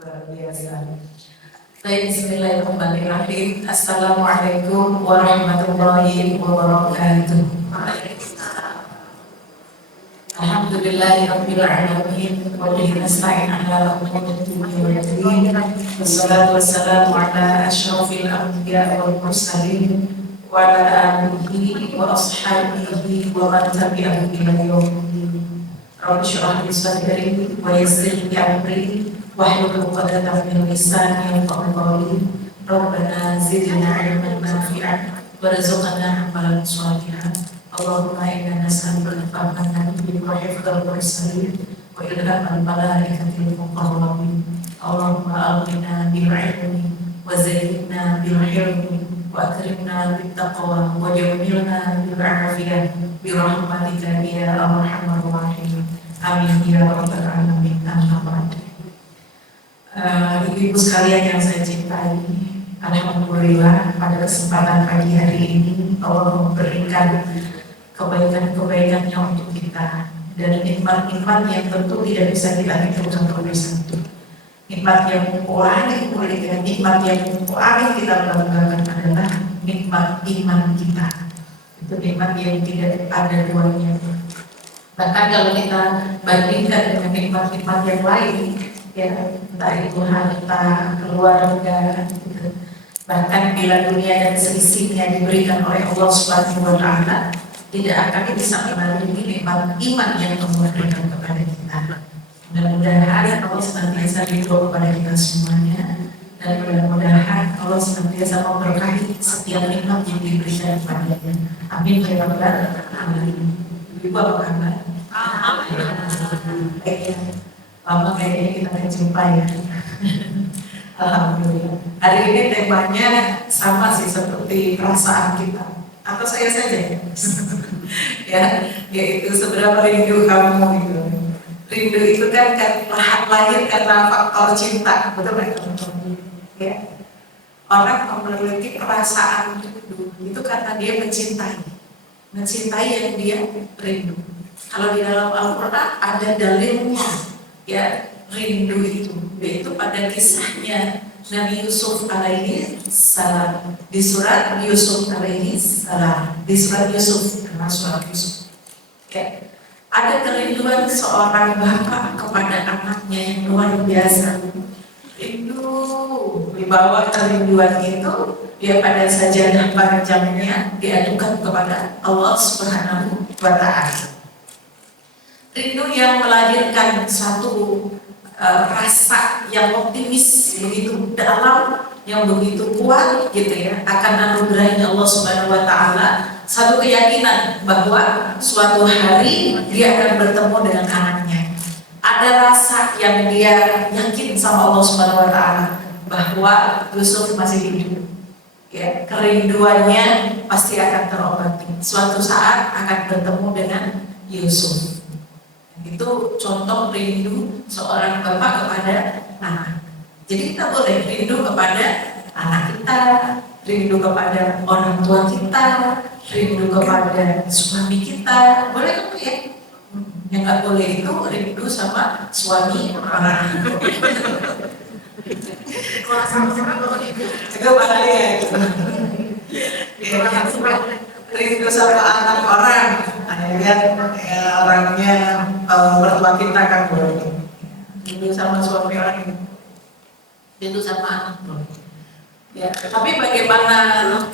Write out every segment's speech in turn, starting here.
Luar biasa. Baik, bismillahirrahmanirrahim. Assalamualaikum warahmatullahi wabarakatuh. Alhamdulillahirabbil alamin wa bihi nasta'in ala umuri dunya wad din. Wassalatu wassalamu ala asyrofil anbiya wal mursalin wa ala alihi wa ashabihi wa man tabi'ahum ila yaumiddin. Rabbi shrah li sadri wa yassir li amri wahlul 'uqdatam min lisani yafqahu qawli. Rabbana zidna 'ilman nafi'an warzuqna 'amalan shalihan. Allahumma inna nas'aluka al-fahma wa hifdzal mursalin wa ilhamal malaikatil muqarrabin. Allahumma aghna bil 'ilmi wa zayyinna bil hilmi wa akrimna bit taqwa wa jammilna bil 'afiyah bi rahmatika ya arhamar rahimin. Amin ya rabbal alamin. Ibu-ibu sekalian yang saya cintai, alhamdulillah pada kesempatan pagi hari ini Allah memberikan kebaikan-kebaikannya untuk kita dan nikmat-nikmat yang tentu tidak bisa kita hitung satu persatu. Nikmat yang paling mulia, nikmat yang paling kita banggakan adalah nikmat iman kita. Itu nikmat yang tidak ada duanya. Bahkan kalau kita bandingkan dengan nikmat-nikmat yang lain, ya entah itu harta, keluarga, gitu. Bahkan bila dunia dan seisinya diberikan oleh Allah Subhanahu wa Ta'ala, tidak akan bisa menandingi nikmat iman yang Allah berikan kepada kita. Mudah-mudahan Allah senantiasa ridho kepada kita semuanya, dan mudah-mudahan Allah senantiasa memberkahi setiap nikmat yang diberikan kepadanya. Amin ya rabbal alamin. Ibu apa kabar? Alhamdulillah. Lama kayaknya kita berjumpa ya. Alhamdulillah. Hari ini temanya sama sih seperti perasaan kita. Atau saya saja ya, yaitu seberapa rindu kamu gitu. Rindu itu kan lahir karena faktor cinta, betul nggak teman-teman? Ya, orang memiliki perasaan rindu itu karena dia mencintai yang dia rindu. Kalau di dalam Al-Quran ada dalilnya, ya rindu itu, yaitu pada kisahnya Nabi Yusuf alaihi salam di surat Yusuf alaihi salam, di surat Yusuf, karena surat Yusuf. Ya, ada kerinduan seorang bapak kepada anaknya yang luar biasa. Rindu, di bawah kerinduan itu dia pada sajadah panjangnya diadukan kepada Allah Subhanahu wa Ta'ala. Rindu yang melahirkan satu rasa yang optimis begitu dalam, yang begitu kuat gitu ya, akan anugerahnya Allah Subhanahu wa Ta'ala, satu keyakinan bahwa suatu hari dia akan bertemu dengan anaknya. Ada rasa yang dia yakin sama Allah Subhanahu wa Ta'ala bahwa Yusuf masih hidup. Ya, kerinduannya pasti akan terobati. Suatu saat akan bertemu dengan Yusuf. Itu contoh rindu seorang bapak kepada anak. Jadi kita boleh rindu kepada anak kita, rindu kepada orang tua kita, rindu kepada suami kita, boleh kan ya? Yang nggak boleh itu rindu sama suami orang. Juga bahaya. Rindu sama anak orang, lihat ya, orangnya mertua kita kan boleh. Rindu sama suami orang, rindu sama anak boleh. Ya, tapi bagaimana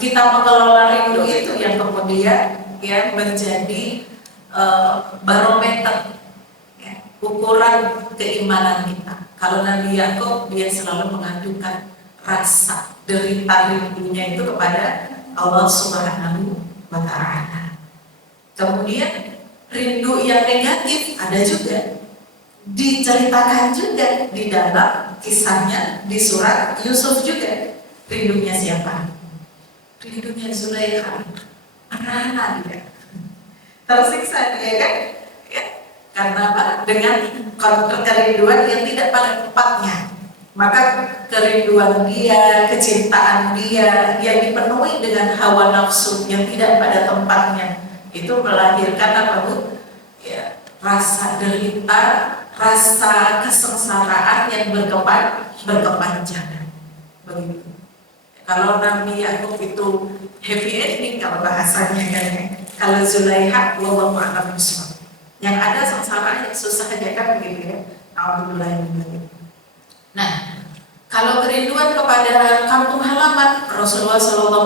kita mengelola rindu itu yang kemudian ya menjadi barometer, ya, ukuran keimanan kita. Kalau Nabi Yakub dia selalu mengajukan rasa derita rindunya itu kepada Allah Subhanahu wa Ta'ala. Kemudian rindu yang negatif ada juga, diceritakan juga di dalam kisahnya di surat Yusuf juga. Rindunya siapa? Rindunya Zulaikha, anak-anak dia. Tersiksa dia kan? Ya, karena apa? Dengan kerinduan yang tidak pada tempatnya. Maka kerinduan dia, kecintaan dia yang dipenuhi dengan hawa nafsu yang tidak pada tempatnya, itu melahirkan apa Bu? Ya, rasa derita, rasa kesengsaraan yang berkepanjangan. Begitu. Kalau Nabi Yakub itu happy ending kalau bahasanya kan. Kalau Zulaiha wallahu a'lam bishawab. Yang ada sengsara yang susah aja kan begitu ya. Alhamdulillah. Nah, kalau kerinduan kepada kampung halaman, Rasulullah SAW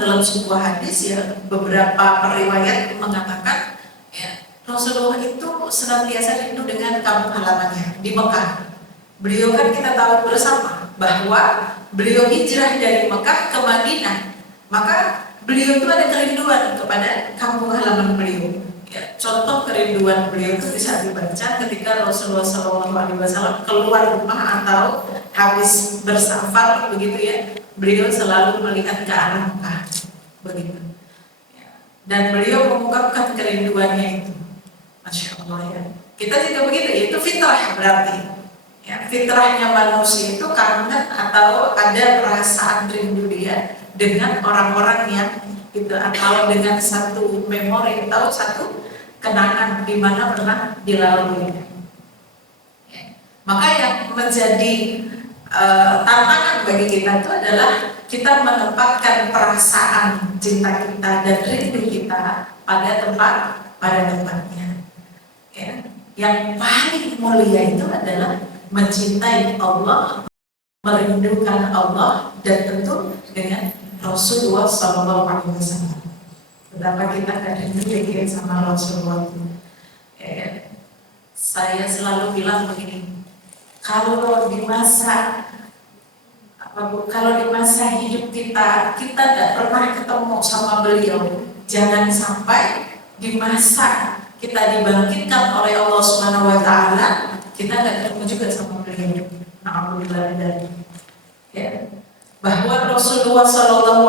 dalam sebuah hadis ya, beberapa periwayat mengatakan ya, Rasulullah itu senantiasa rindu dengan kampung halamannya di Mekah. Beliau kan kita tahu bersama bahwa beliau hijrah dari Mekah ke Madinah, maka beliau itu ada kerinduan kepada kampung halaman beliau. Ya, contoh kerinduan beliau itu bisa dibaca ketika Rasulullah SAW keluar rumah atau habis bersafar begitu ya, beliau selalu melihat ke arah Mekah begitu. Ya. Dan beliau mengungkapkan kerinduannya itu, Masya Allah ya. Kita juga begitu, itu fitrah berarti. Ya, fitrahnya manusia itu kangen atau ada perasaan rindu dia dengan orang-orang yang itu, atau dengan satu memori atau satu kenangan di mana pernah dilalui. Ya. Maka yang menjadi tantangan bagi kita itu adalah kita menempatkan perasaan cinta kita dan rindu kita pada tempatnya. Ya. Yang paling mulia itu adalah mencintai Allah, merindukan Allah, dan tentu dengan Rasulullah SAW. Betapa kita kadang rindu sama Rasulullah itu. Ya, saya selalu bilang begini, kalau di masa hidup kita tidak pernah ketemu sama beliau, jangan sampai di masa kita dibangkitkan oleh Allah Subhanahu Wa Taala kita nggak ketemu juga sama beliau. Alhamdulillah dari ya, bahwa Rasulullah SAW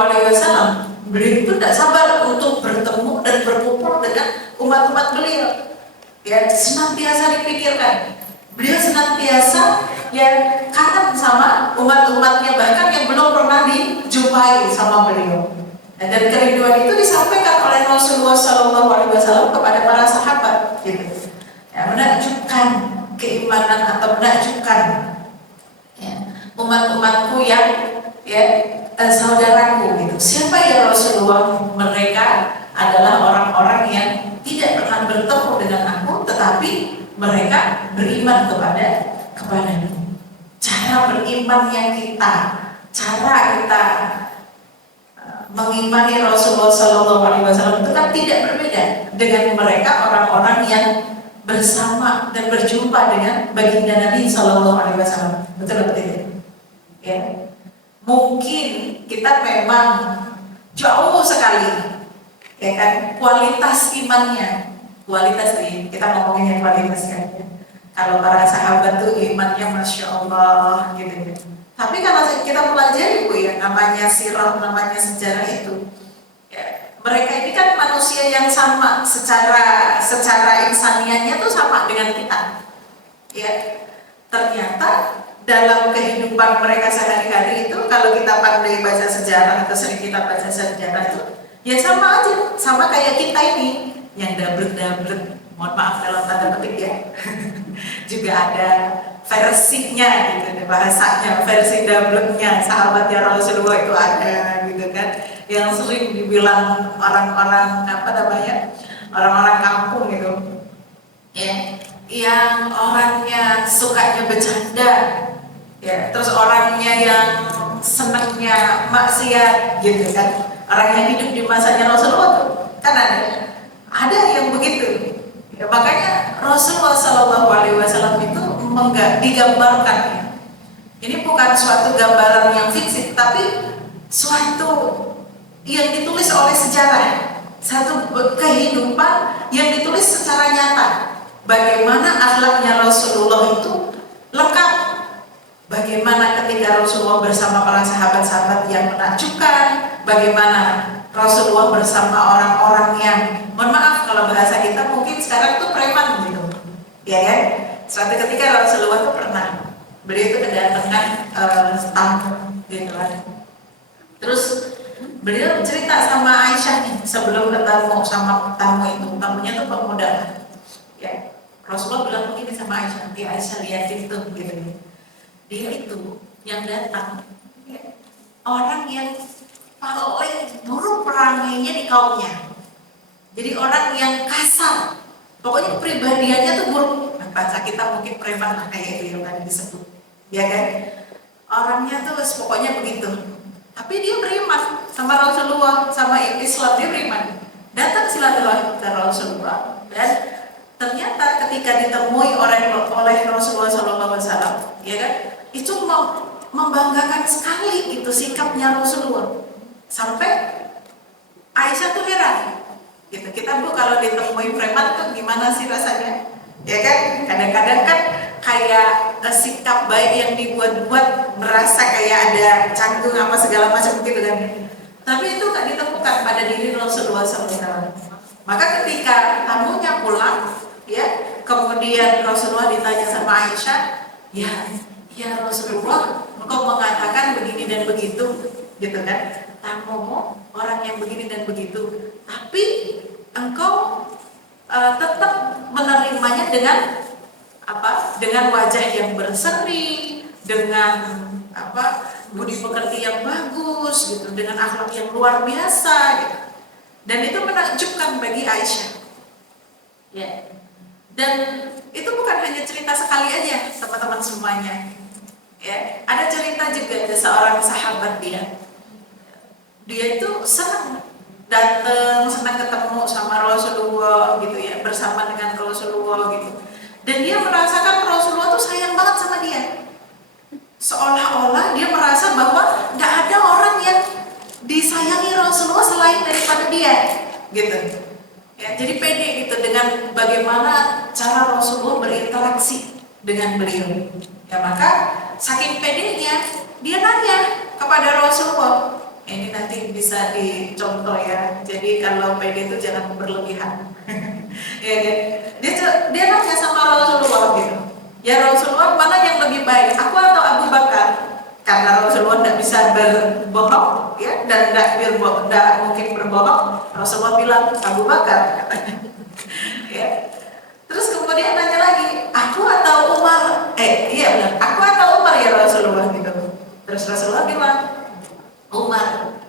beliau itu tidak sabar untuk bertemu dan berkumpul dengan umat-umat beliau. Ya, senantiasa dipikirkan. Beliau senantiasa yang kangen sama umat-umatnya, bahkan yang belum pernah dijumpai sama beliau. Dan kerinduan itu disampaikan oleh Rasulullah SAW kepada para sahabat, gitu. Ya, menunjukkan keimanan atau menakjubkan ya, umat-umatku yang ya saudaraku gitu. Siapa ya Rasulullah? Mereka adalah orang-orang yang tidak pernah bertemu dengan aku, tetapi mereka beriman kepadaku. Cara berimannya kita, cara kita mengimani Rasulullah SAW itu kan tidak berbeda dengan mereka orang-orang yang bersama dan berjumpa dengan baginda Nabi SAW. Betul tidak? Ya. Mungkin kita memang jauh sekali, ya kan? Kualitas imannya, kita ngomongin yang kualitas kan. Kalau para sahabat tuh imannya Masya Allah, gitu. Tapi kalau kita pelajari Bu ya, namanya sirah, namanya sejarah itu. Ya, mereka ini kan manusia yang sama secara insaniannya tuh sama dengan kita. Ya, ternyata dalam kehidupan mereka sehari-hari itu, kalau kita pandai baca sejarah atau sering kita baca sejarah itu, ya sama aja, sama kayak kita ini yang dablek-dablek. Mohon maaf dalam tanda petik ya. Juga ada versinya gitu, bahasanya versi dableknya sahabatnya Rasulullah itu ada gitu kan, yang sering dibilang orang-orang orang-orang kampung gitu ya, yang orangnya sukanya bercanda ya, terus orangnya yang senangnya maksiat gitu kan, orang yang hidup di masanya Rasulullah tuh kan ada yang begitu ya. Makanya Rasulullah SAW itu digambarkan ya. Ini bukan suatu gambaran yang fiksi, tapi suatu yang ditulis oleh sejarah, satu kehidupan yang ditulis secara nyata. Bagaimana akhlaknya Rasulullah itu lengkap. Bagaimana ketika Rasulullah bersama para sahabat-sahabat yang menakjubkan, bagaimana Rasulullah bersama orang-orang yang, mohon maaf kalau bahasa kita mungkin sekarang itu preman gitu, ya kan? Suatu ketika Rasulullah itu pernah, beliau itu kedatangan tamu gitu kan. Terus beliau cerita sama Aisyah nih, sebelum ketemu sama tamu itu, tamunya tuh pemuda ya. Rasulullah bilang begini sama Aisyah, ya Aisyah lihat itu gitu. Dia itu yang datang orang yang paling buruk perangainya di kaumnya. Jadi orang yang kasar, pokoknya kepribadiannya tuh buruk. Nah, bahasa kita mungkin preman lah kayak itu yang tadi disebut, ya kan? Orangnya tuh pokoknya begitu. Tapi dia beriman sama Rasulullah, sama Islam, dia beriman. Datang silaturahmi ke Rasulullah dan ternyata ketika ditemui oleh Rasulullah SAW, ya kan? Itu membanggakan sekali itu sikapnya Rasulullah. Sampai Aisyah tuh heran. Gitu. Kita Bu kalau ditemui preman tuh gimana sih rasanya? Ya kan? Kadang-kadang kan kayak sikap baik yang dibuat-buat merasa kayak ada canggung apa segala macam gitu kan. Tapi itu gak ditemukan pada diri Rasulullah SAW. Maka ketika tamunya pulang, ya, kemudian Rasulullah ditanya sama Aisyah, ya Rasulullah, engkau mengatakan begini dan begitu, gitu kan? Tamumu orang yang begini dan begitu, tapi engkau tetap menerimanya dengan apa? Dengan wajah yang berseri, dengan apa? Budi pekerti yang bagus, gitu, dengan akhlak yang luar biasa, gitu. Dan itu menakjubkan bagi Aisyah. Ya. Dan itu bukan hanya cerita sekali aja, teman-teman semuanya. Ya, ada cerita juga ada seorang sahabat dia itu senang datang, senang ketemu sama Rasulullah gitu ya, bersama dengan Rasulullah gitu. Dan dia merasakan Rasulullah tuh sayang banget sama dia. Seolah-olah dia merasa bahwa tidak ada orang yang disayangi Rasulullah selain daripada dia, gitu. Ya, jadi pede gitu dengan bagaimana cara Rasulullah berinteraksi dengan beliau. Ya maka saking pedenya dia nanya kepada Rasulullah. Ini nanti bisa dicontoh ya. Jadi kalau pede itu jangan berlebihan. Ya kan? Dia nanya sama Rasulullah gitu. Ya Rasulullah, mana yang lebih baik, aku atau Abu Bakar? Karena Rasulullah tidak bisa berbohong, ya, dan tidak mungkin berbohong. Rasulullah bilang Abu Bakar, katanya. Ya. Terus kemudian nanya lagi, aku atau Umar? Iya benar, aku atau Umar ya Rasulullah gitu. Terus Rasulullah bilang Umar.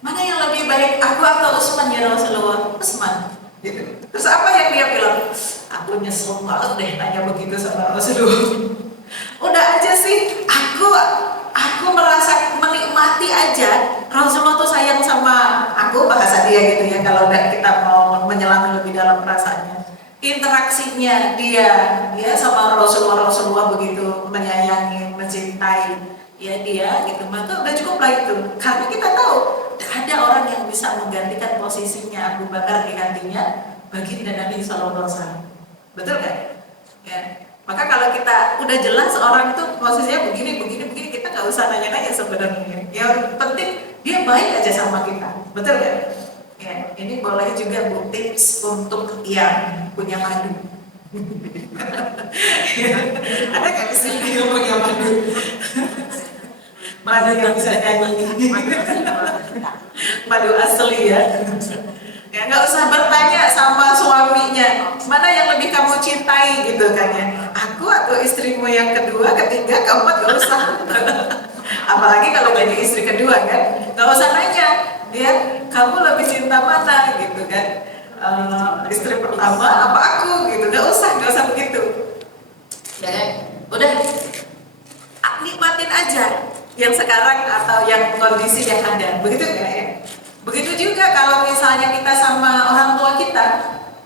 Mana yang lebih baik, aku atau Utsman ya Rasulullah? Utsman. Gitu. Terus apa yang dia bilang? Aku nyesel banget deh nanya begitu sama Rasulullah. Udah aja sih, aku merasa menikmati aja Rasulullah tuh sayang sama aku, bahasa dia gitu ya, kalau kita mau menyelam lebih dalam perasaannya. Interaksinya dia sama Rasulullah begitu menyayangi, mencintai ya dia gitu, maka udah cukup lah itu. Karena kita tahu ada orang yang bisa menggantikan posisinya Abu Bakar di hatinya baginda Nabi SAW. Betul kan? Ya. Maka kalau kita udah jelas orang itu posisinya begini, kita nggak usah nanya-nanya sebenarnya. Yang penting dia baik aja sama kita, betul kan? Ya, ini boleh juga Bu tips untuk yang punya madu. Ada nggak sih yang punya madu? Madu yang bisa nyanyi, madu asli ya. Ya nggak usah bertanya sama suaminya mana yang lebih kamu cintai gitu kan ya, aku atau istrimu yang kedua, ketiga, keempat, nggak usah. Apalagi kalau jadi istri kedua kan, nggak usah nanya dia kamu lebih cinta mana gitu kan, istri pertama apa aku gitu, nggak usah begitu ya. Udah nikmatin aja yang sekarang atau yang kondisi yang ada, begitu nggak ya? Begitu juga kalau misalnya kita sama orang tua kita,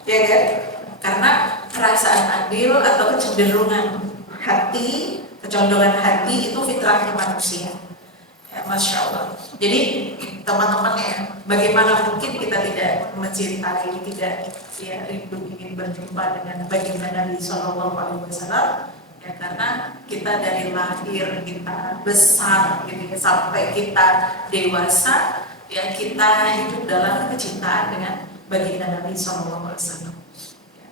ya kan? Karena perasaan adil atau kecenderungan hati, kecondongan hati itu fitrahnya manusia. Ya, Masya Allah. Jadi teman-teman ya, bagaimana mungkin kita tidak mencintai, tidak ya, rindu ingin berjumpa dengan baginda Nabi SAW? Ya, karena kita dari lahir, kita besar, gitu, sampai kita dewasa, ya kita hidup dalam kecintaan dengan baginda Nabi SAW. Ya.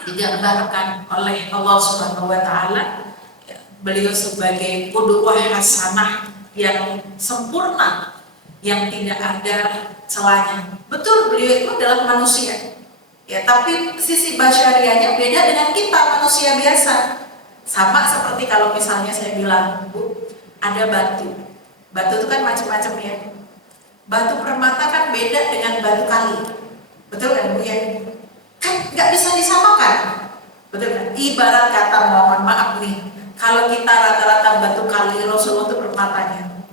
Digambarkan oleh Allah Subhanahu Wa Taala, ya, beliau sebagai qudwah hasanah yang sempurna, yang tidak ada celahnya. Betul, beliau itu adalah manusia, Ya, tapi sisi basyariahnya beda dengan kita manusia biasa. Sama seperti kalau misalnya saya bilang, Bu, ada batu. Batu itu kan macam-macam ya. Batu permata kan beda dengan batu kali. Betul kan Bu ya? Kan nggak bisa disamakan. Betul kan? Ibarat kata, mohon maaf nih, kalau kita rata-rata batu kali Rasulullah itu permatanya,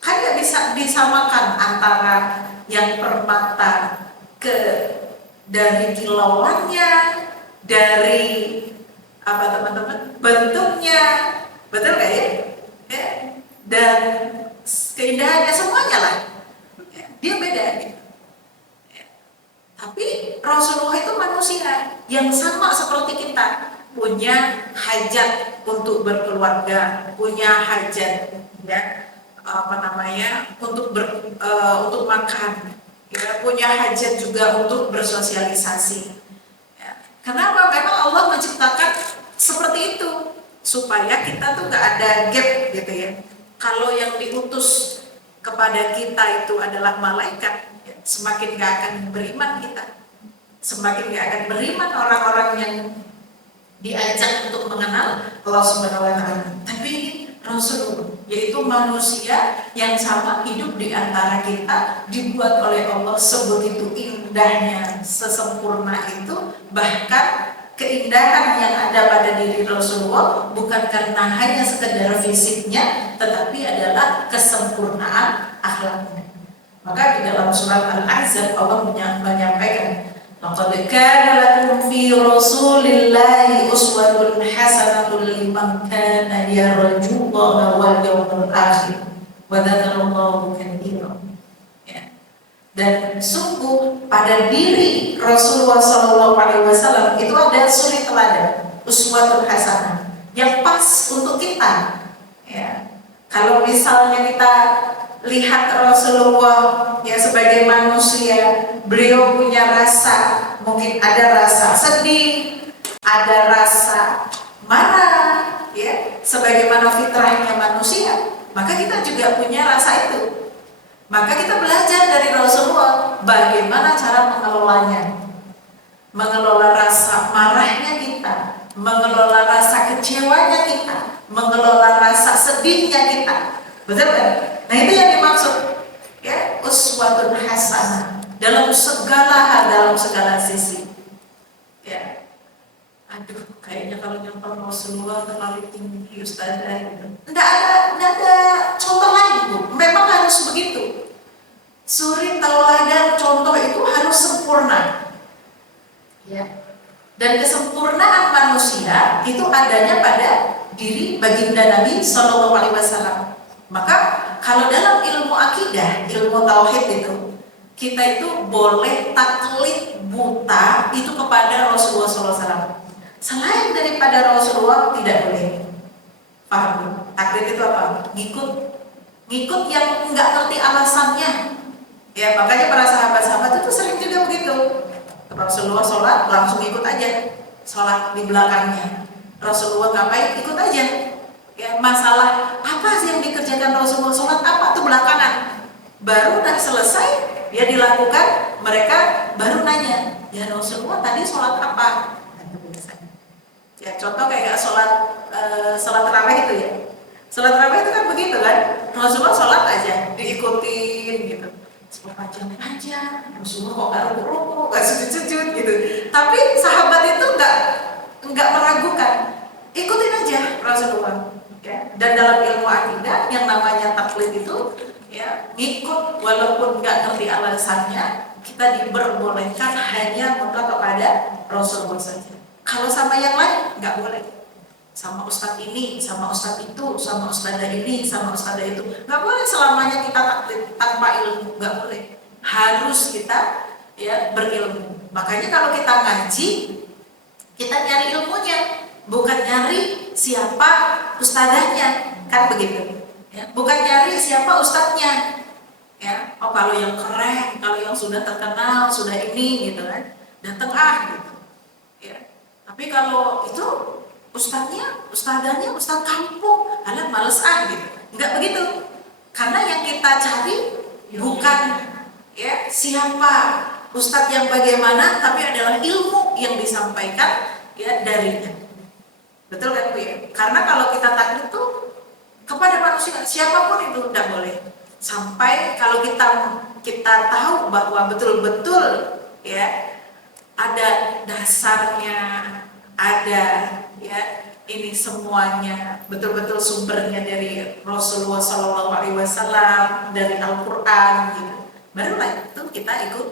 kan nggak bisa disamakan antara yang permata ke dari kilauannya, dari apa teman-teman, bentuknya, betul nggak ya? Ya, dan keindahannya semuanya lah, ya, dia beda gitu. Ya. Tapi Rasulullah itu manusia yang sama seperti kita, punya hajat untuk berkeluarga, punya hajat, ya, apa namanya, untuk makan, ya, punya hajat juga untuk bersosialisasi. Ya. Kenapa? Memang Allah menciptakan seperti itu supaya kita tuh nggak ada gap gitu ya. Kalau yang diutus kepada kita itu adalah malaikat, ya, semakin nggak akan beriman kita, semakin nggak akan beriman orang-orang yang diajak untuk mengenal Allah Subhanahu wa Ta'ala. Tapi Rasulullah, yaitu manusia yang sama hidup di antara kita, dibuat oleh Allah sebegitu indahnya, sesempurna itu. Bahkan keindahan yang ada pada diri Rasulullah bukan karena hanya sekedar fisiknya, tetapi adalah kesempurnaan akhlaknya. Maka di dalam surat Al-Ahzab Allah menyampaikan, laqad kana lakum fi rasulillahi uswatun hasanatun liman kana yarjullaha wal yawmal akhir wa dzakarallaha katsiran. Ya. Dan sungguh pada diri Rasulullah SAW itu ada suri teladan, uswatun hasanah yang pas untuk kita. Ya. Kalau misalnya kita lihat Rasulullah ya sebagai manusia, beliau punya rasa, mungkin ada rasa sedih, ada rasa marah, ya, sebagaimana fitrahnya manusia, maka kita juga punya rasa itu. Maka kita belajar dari Rasulullah bagaimana cara mengelolanya, mengelola rasa marahnya kita, mengelola rasa kecewanya kita, mengelola rasa sedihnya kita. Betul kan? Nah itu yang dimaksud, ya, uswatun hasanah dalam segala hal, dalam segala sisi. Ya, aduh, kayaknya kalau nyontoh Rasulullah terlalu tinggi Ustazah gitu. Nggak ada contoh lain Bu. Memang harus begitu. Suri teladan contoh itu harus sempurna. Ya. Dan kesempurnaan manusia itu adanya pada diri baginda Nabi SAW. Maka kalau dalam ilmu akidah, ilmu tauhid itu, kita itu boleh taklid buta itu kepada Rasulullah SAW. Selain daripada Rasulullah tidak boleh. Paham? Taklid itu apa? Ngikut yang nggak ngerti alasannya. Ya makanya para sahabat-sahabat itu sering juga begitu. Rasulullah sholat langsung ikut aja, sholat di belakangnya. Rasulullah ngapain? Ikut aja. Ya, masalah apa sih yang dikerjakan Rasulullah sholat apa tuh belakangan, baru udah selesai dia dilakukan, mereka baru nanya, ya Rasulullah tadi sholat apa? Ya contoh kayak sholat tarawih itu ya, sholat tarawih itu kan begitu kan, Rasulullah sholat aja diikutin gitu, panjang-panjang, Rasulullah kok gak ruku-ruku, gak sujud-sujud gitu, tapi sahabat itu nggak meragukan, ikutin aja Rasulullah. Ya, dan dalam ilmu akidah yang namanya taklid itu, ya, ngikut walaupun nggak ngerti alasannya, kita diperbolehkan hanya mutlak kepada Rasulullah saja. Kalau sama yang lain nggak boleh. Sama ustadz ini, sama ustadz itu, sama ustadzah ini, sama ustadzah itu, nggak boleh selamanya kita taklid tanpa ilmu, nggak boleh. Harus kita, ya, berilmu. Makanya kalau kita ngaji, kita nyari ilmunya, bukan nyari siapa ustadzahnya, kan begitu. Ya, bukan nyari siapa ustadznya. Ya, oh kalau yang keren, kalau yang sudah terkenal, sudah ini gitu kan, datang gitu. Ya, tapi kalau itu ustadzahnya ustadz kampung, alah males gitu. Enggak begitu. Karena yang kita cari bukan, ya, siapa ustadz yang bagaimana, tapi adalah ilmu yang disampaikan ya darinya. Betul kan Bu ya? Karena kalau kita taklid itu kepada manusia siapapun itu tidak boleh. Sampai kalau kita tahu bahwa betul-betul ya ada dasarnya, ada ya ini semuanya betul-betul sumbernya dari Rasulullah SAW, dari Al-Quran gitu. Barulah itu kita ikut.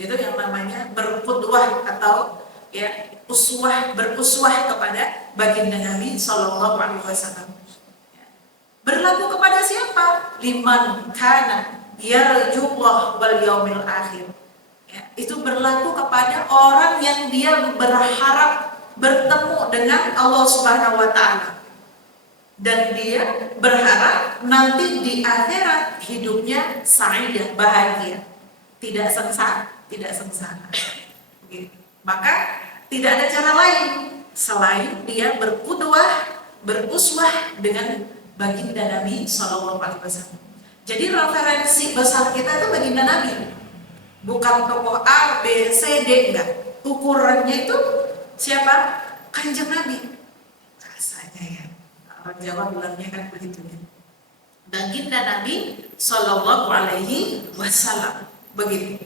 Itu yang namanya berqudwah atau ya beruswah kepada baginda Nabi SAW. Berlaku kepada siapa? Liman kana yarjullah wal yaumil akhir. Ya, itu berlaku kepada orang yang dia berharap bertemu dengan Allah Subhanahu wa taala. Dan dia berharap nanti di akhirat hidupnya sa'idah, bahagia. Tidak sengsara. Maka tidak ada cara lain selain dia berqudwah, beruswah dengan baginda Nabi SAW. Jadi referensi besar kita itu baginda Nabi, bukan tokoh A, B, C, D, enggak. Ukurannya itu siapa? Kanjeng Nabi. Rasanya ya, orang Jawa bilangnya kan begitu ya. Baginda Nabi SAW begitu.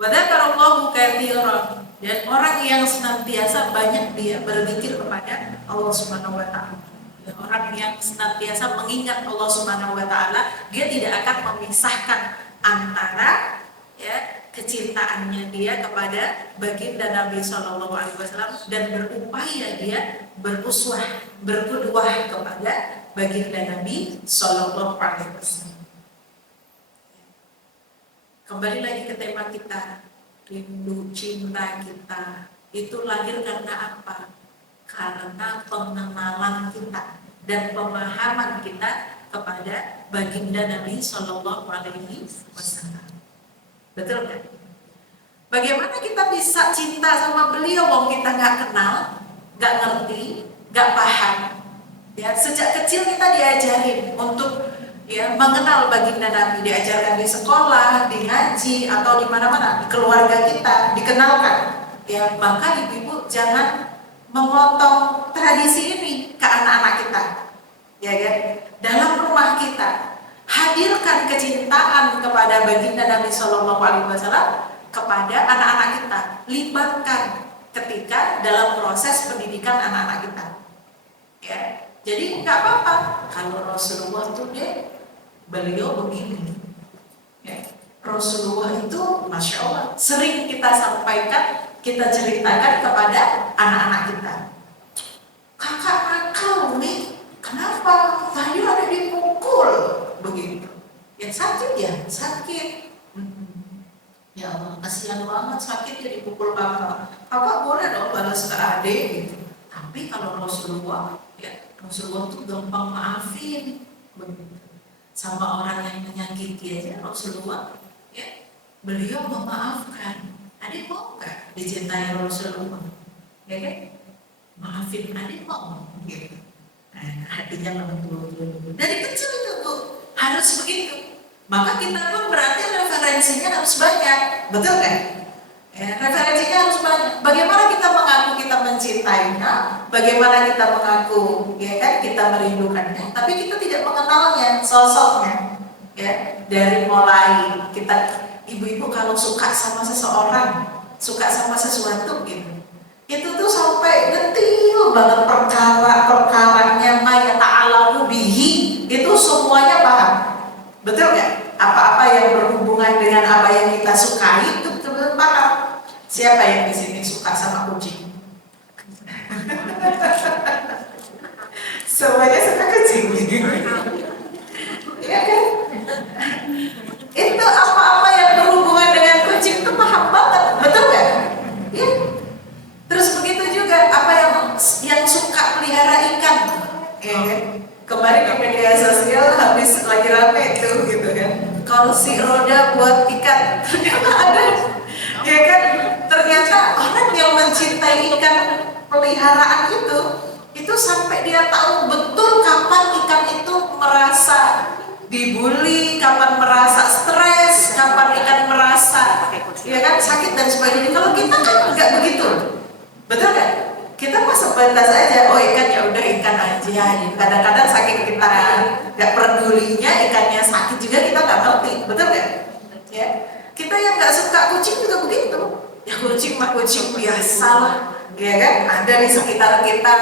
Wadzakarallahu katsiran, dan orang yang senantiasa banyak dia berzikir kepada Allah Subhanahu wa taala. Orang yang senantiasa mengingat Allah Subhanahu wa taala, dia tidak akan memisahkan antara ya kecintaannya dia kepada baginda Nabi sallallahu alaihi wasallam dan berupaya dia beruswah, berqudwah kepada baginda Nabi sallallahu alaihi wasallam. Kembali lagi ke tema kita, rindu cinta kita itu lahir karena apa? Karena pengenalan kita dan pemahaman kita kepada baginda Nabi Shallallahu Alaihi Wasallam. Betul kan? Bagaimana kita bisa cinta sama beliau wong kita nggak kenal, nggak ngerti, nggak paham? Ya, sejak kecil kita diajarin untuk ya mengenal baginda Nabi, diajarkan di sekolah, di ngaji atau di mana-mana, di keluarga kita dikenalkan. Ya, maka ibu-ibu jangan memotong tradisi ini ke anak-anak kita. Ya kan? Dalam rumah kita hadirkan kecintaan kepada baginda Nabi Shallallahu Alaihi Wasallam kepada anak-anak kita. Libatkan ketika dalam proses pendidikan anak-anak kita. Ya, jadi nggak apa-apa kalau Rasulullah itu beliau begini, ya. Rasulullah itu Masya Allah sering kita sampaikan, kita ceritakan kepada anak-anak kita. Kakak nakal nih, kenapa? Tadi ada dipukul begitu. Ya sakit ya, sakit. Ya Allah, kasihan banget sakit ya dipukul kakak. Kakak boleh dong balas ke adik gitu. Tapi kalau Rasulullah, ya Rasulullah tuh gampang maafin begitu. Sama orang yang menyakiti aja Rasulullah ya beliau memaafkan. Adik mau nggak dicintai Rasulullah? Ya kan? Maafin adik mau gitu. Nah, hatinya lembut. Dari kecil itu tuh harus begitu. Maka kita pun berarti referensinya harus banyak, betul kan? Ya, referensinya harus banyak. Bagaimana kita mengaku kita mencintainya, bagaimana kita mengaku ya kan kita merindukannya, tapi kita tidak mengenalnya, sosoknya. Ya, dari mulai kita ibu-ibu kalau suka sama seseorang, suka sama sesuatu gitu, itu tuh sampai detail banget perkaranya maya ta'alamu bihi, itu semuanya paham. Betul nggak? Apa-apa yang berhubungan dengan apa yang kita sukai itu betul-betul paham. Siapa yang di sini suka sama kucing? Semuanya suka kucing. Ya kan? Itu apa-apa yang berhubungan dengan kucing itu paham banget, betul nggak? Ya. Terus begitu juga apa yang suka pelihara ikan, ya kan? Kemarin di media sosial habis lagi rame itu gitu kan. Kursi roda buat ikan, ternyata ada, ya kan? Ternyata orang yang mencintai ikan peliharaan itu sampai dia tahu betul kapan ikan itu merasa dibully, kapan merasa stres, sebagainya. Kalau kita kan nggak begitu, betul kan? Kita mah sebatas aja, oh ikan ya udah ikan aja. Kadang-kadang saking kita nggak pedulinya ikannya sakit juga kita nggak ngerti, betul kan? Ya, kita yang nggak suka kucing juga begitu. Ya kucing mah kucing biasa lah, ya kan? Ada di sekitar kita,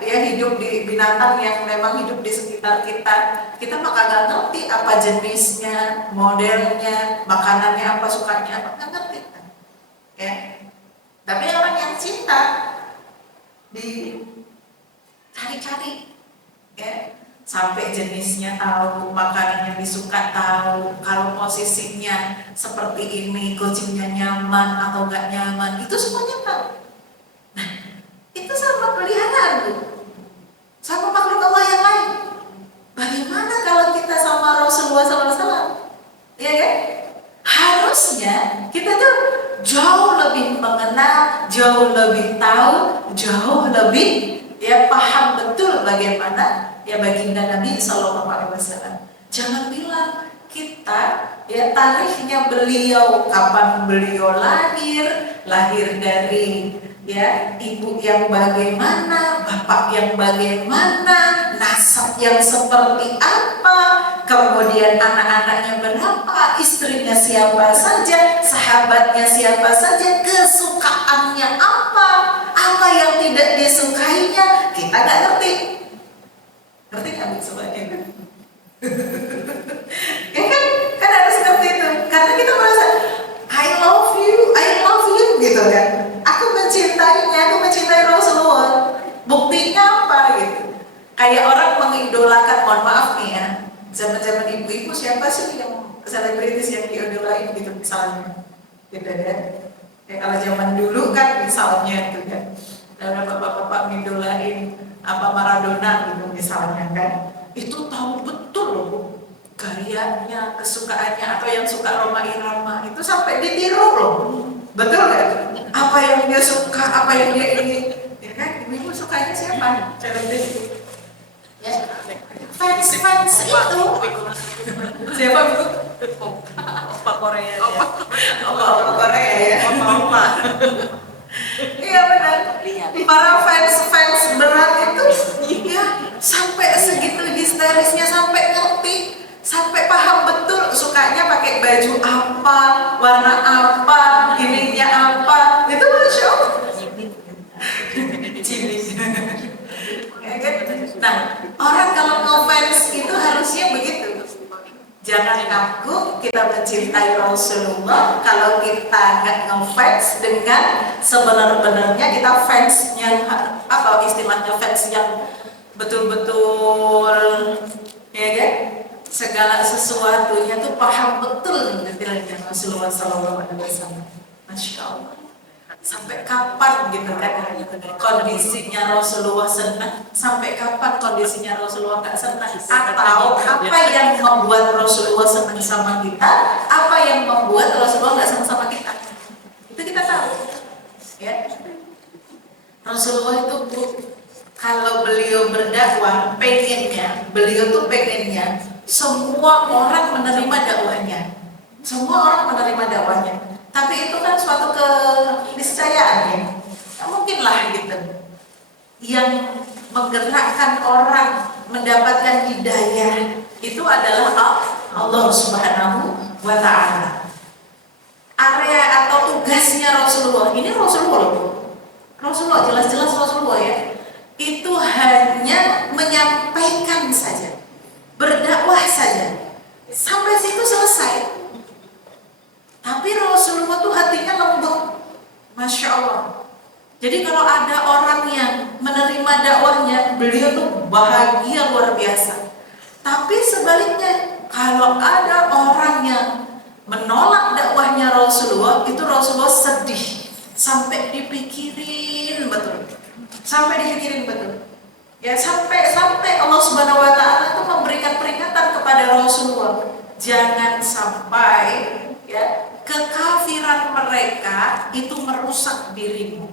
ya hidup di binatang yang memang hidup di sekitar kita. Kita mah kagak ngerti apa jenisnya, modelnya, makanannya apa, sukanya apa, nggak ngerti kan? Ya. Tapi orang yang cinta dicari-cari, ya, sampai jenisnya tahu, makanan yang disuka tahu, kalau posisinya seperti ini, kucingnya nyaman atau nggak nyaman, itu semuanya tahu. Nah, itu sama peliharaan tuh, sama makhluk Allah yang lain. Bagaimana kalau kita sama Rasulullah SAW? Ya kan? Harusnya kita tuh jauh lebih mengenal, jauh lebih tahu, jauh lebih ya paham betul bagaimana ya baginda Nabi SAW. Jangan bilang kita ya tarikhnya beliau, kapan beliau lahir dari ya ibu yang bagaimana, bapak yang bagaimana, nasab yang seperti apa, kemudian anak-anaknya berapa, istrinya siapa saja, sahabatnya siapa saja, kesukaannya apa yang tidak disukainya, kita nggak ngerti. Ngerti nggak sebenarnya? Ya kan harus ngerti itu. Karena kita merasa I love you gitu kan. Aku mencintainya, aku mencintai Rasulullah. Buktinya apa gitu? Kayak orang mengidolakan, mohon maaf nih ya, zaman-zaman ibu-ibu siapa sih yang selebritis yang diidolain gitu misalnya, gitu kan? Ya kalau zaman dulu kan misalnya gitu kan, ada bapak-bapak ngidolain apa Maradona gitu misalnya kan, itu tahu betul loh gayanya, kesukaannya, atau yang suka Roma Irama itu sampai ditiru loh, betul kan? Apa yang dia suka, apa yang dia ingin, ya kan? Ibu-ibu sukanya siapa? Selebritis. Ya, fans itu siapa bu? Opa Korea ya. Opa Korea ya. Opa. Iya benar. Para fans berat itu ya sampai segitu histerisnya, sampai ngerti, sampai paham betul sukanya pakai baju apa, warna apa, ininya apa. Itu Masya Allah. Nah, orang kalau ngefans itu harusnya begitu. Jangan kaku kita mencintai Rasulullah kalau kita nggak ngefans dengan sebenar-benarnya kita fansnya, apa istilahnya, fans yang betul-betul ya kan, segala sesuatunya tuh paham betul detailnya Rasulullah SAW. Masya Allah. Sampai kapan gitu kan kondisinya Rasulullah senang, sampai kapan kondisinya Rasulullah nggak senang, atau apa yang membuat Rasulullah senang sama kita, apa yang membuat Rasulullah nggak senang sama kita, itu kita tahu ya. Rasulullah itu kalau beliau berdakwah, beliau tuh pengennya semua orang menerima dakwahnya, semua orang menerima dakwahnya. Tapi itu kan suatu keniscayaan ya, nah, mungkinlah gitu. Yang menggerakkan orang mendapatkan hidayah itu adalah Allah Subhanahu wa Ta'ala. Area atau tugasnya Rasulullah, ini Rasulullah jelas-jelas Rasulullah ya, itu hanya menyampaikan saja, berdakwah saja, sampai situ selesai. Tapi Rasulullah tuh hatinya lembut, Masya Allah. Jadi kalau ada orang yang menerima dakwahnya, beliau tuh bahagia luar biasa. Tapi sebaliknya, kalau ada orang yang menolak dakwahnya Rasulullah, itu Rasulullah sedih, sampai dipikirin betul, ya sampai Allah Subhanahu Wa Taala itu memberikan peringatan kepada Rasulullah, jangan sampai ya kekafiran mereka itu merusak dirimu.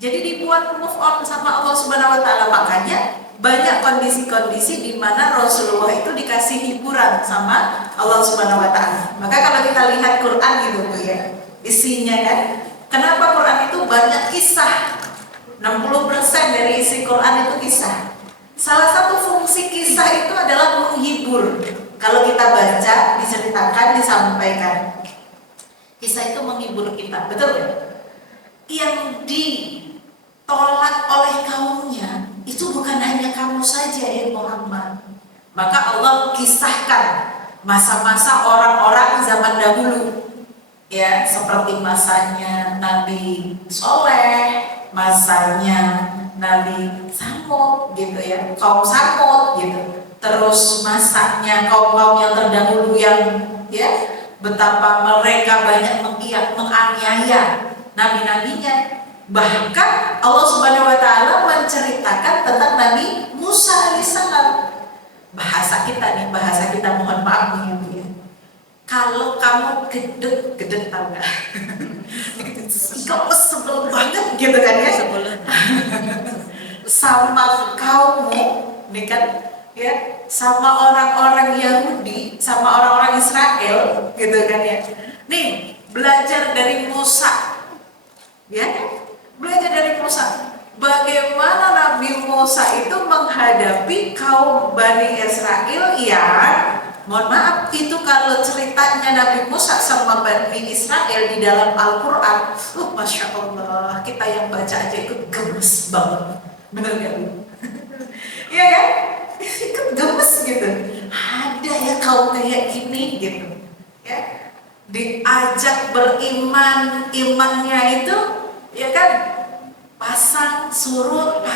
Jadi dibuat move on sama Allah Subhanahu Wa Taala. Makanya banyak kondisi-kondisi di mana Rasulullah itu dikasih hiburan sama Allah Subhanahu Wa Taala. Maka kalau kita lihat Quran gitu ya, isinya kan. Kenapa Quran itu banyak kisah? 60% dari isi Quran itu kisah. Salah satu fungsi kisah itu adalah menghibur. Kalau kita baca, diceritakan, disampaikan, kisah itu menghibur kita, betul ya? Yang ditolak oleh kaumnya itu bukan hanya kamu saja ya Muhammad. Maka Allah kisahkan masa-masa orang-orang zaman dahulu, ya, seperti masanya Nabi Soleh, masanya Nabi Samud gitu ya, kaum Samud gitu. Terus masanya kaum-kaum yang terdahulu yang ya betapa mereka banyak menganiaya nabi-nabinya. Bahkan Allah Subhanahu wa taala menceritakan tentang Nabi Musa alaihissalam. Bahasa kita mohon maaf nih ya. Kalau kamu gedek tahu nggak? Kamu sebel banget gitu kan ya? Sama kaummu, nih kan? Ya, sama orang-orang Yahudi, sama orang-orang Israel, gitu kan ya. Nih, belajar dari Musa, ya, belajar dari Musa. Bagaimana Nabi Musa itu menghadapi kaum Bani Israel yang, mohon maaf, itu kalau ceritanya Nabi Musa sama Bani Israel di dalam Al-Quran, Masya Allah, kita yang baca aja ikut gemes banget, bener gak? Iya kan? Ikut gemes gitu. Ada ya kaum kayak gini gitu. Ya, diajak beriman, imannya itu ya kan pasang surut.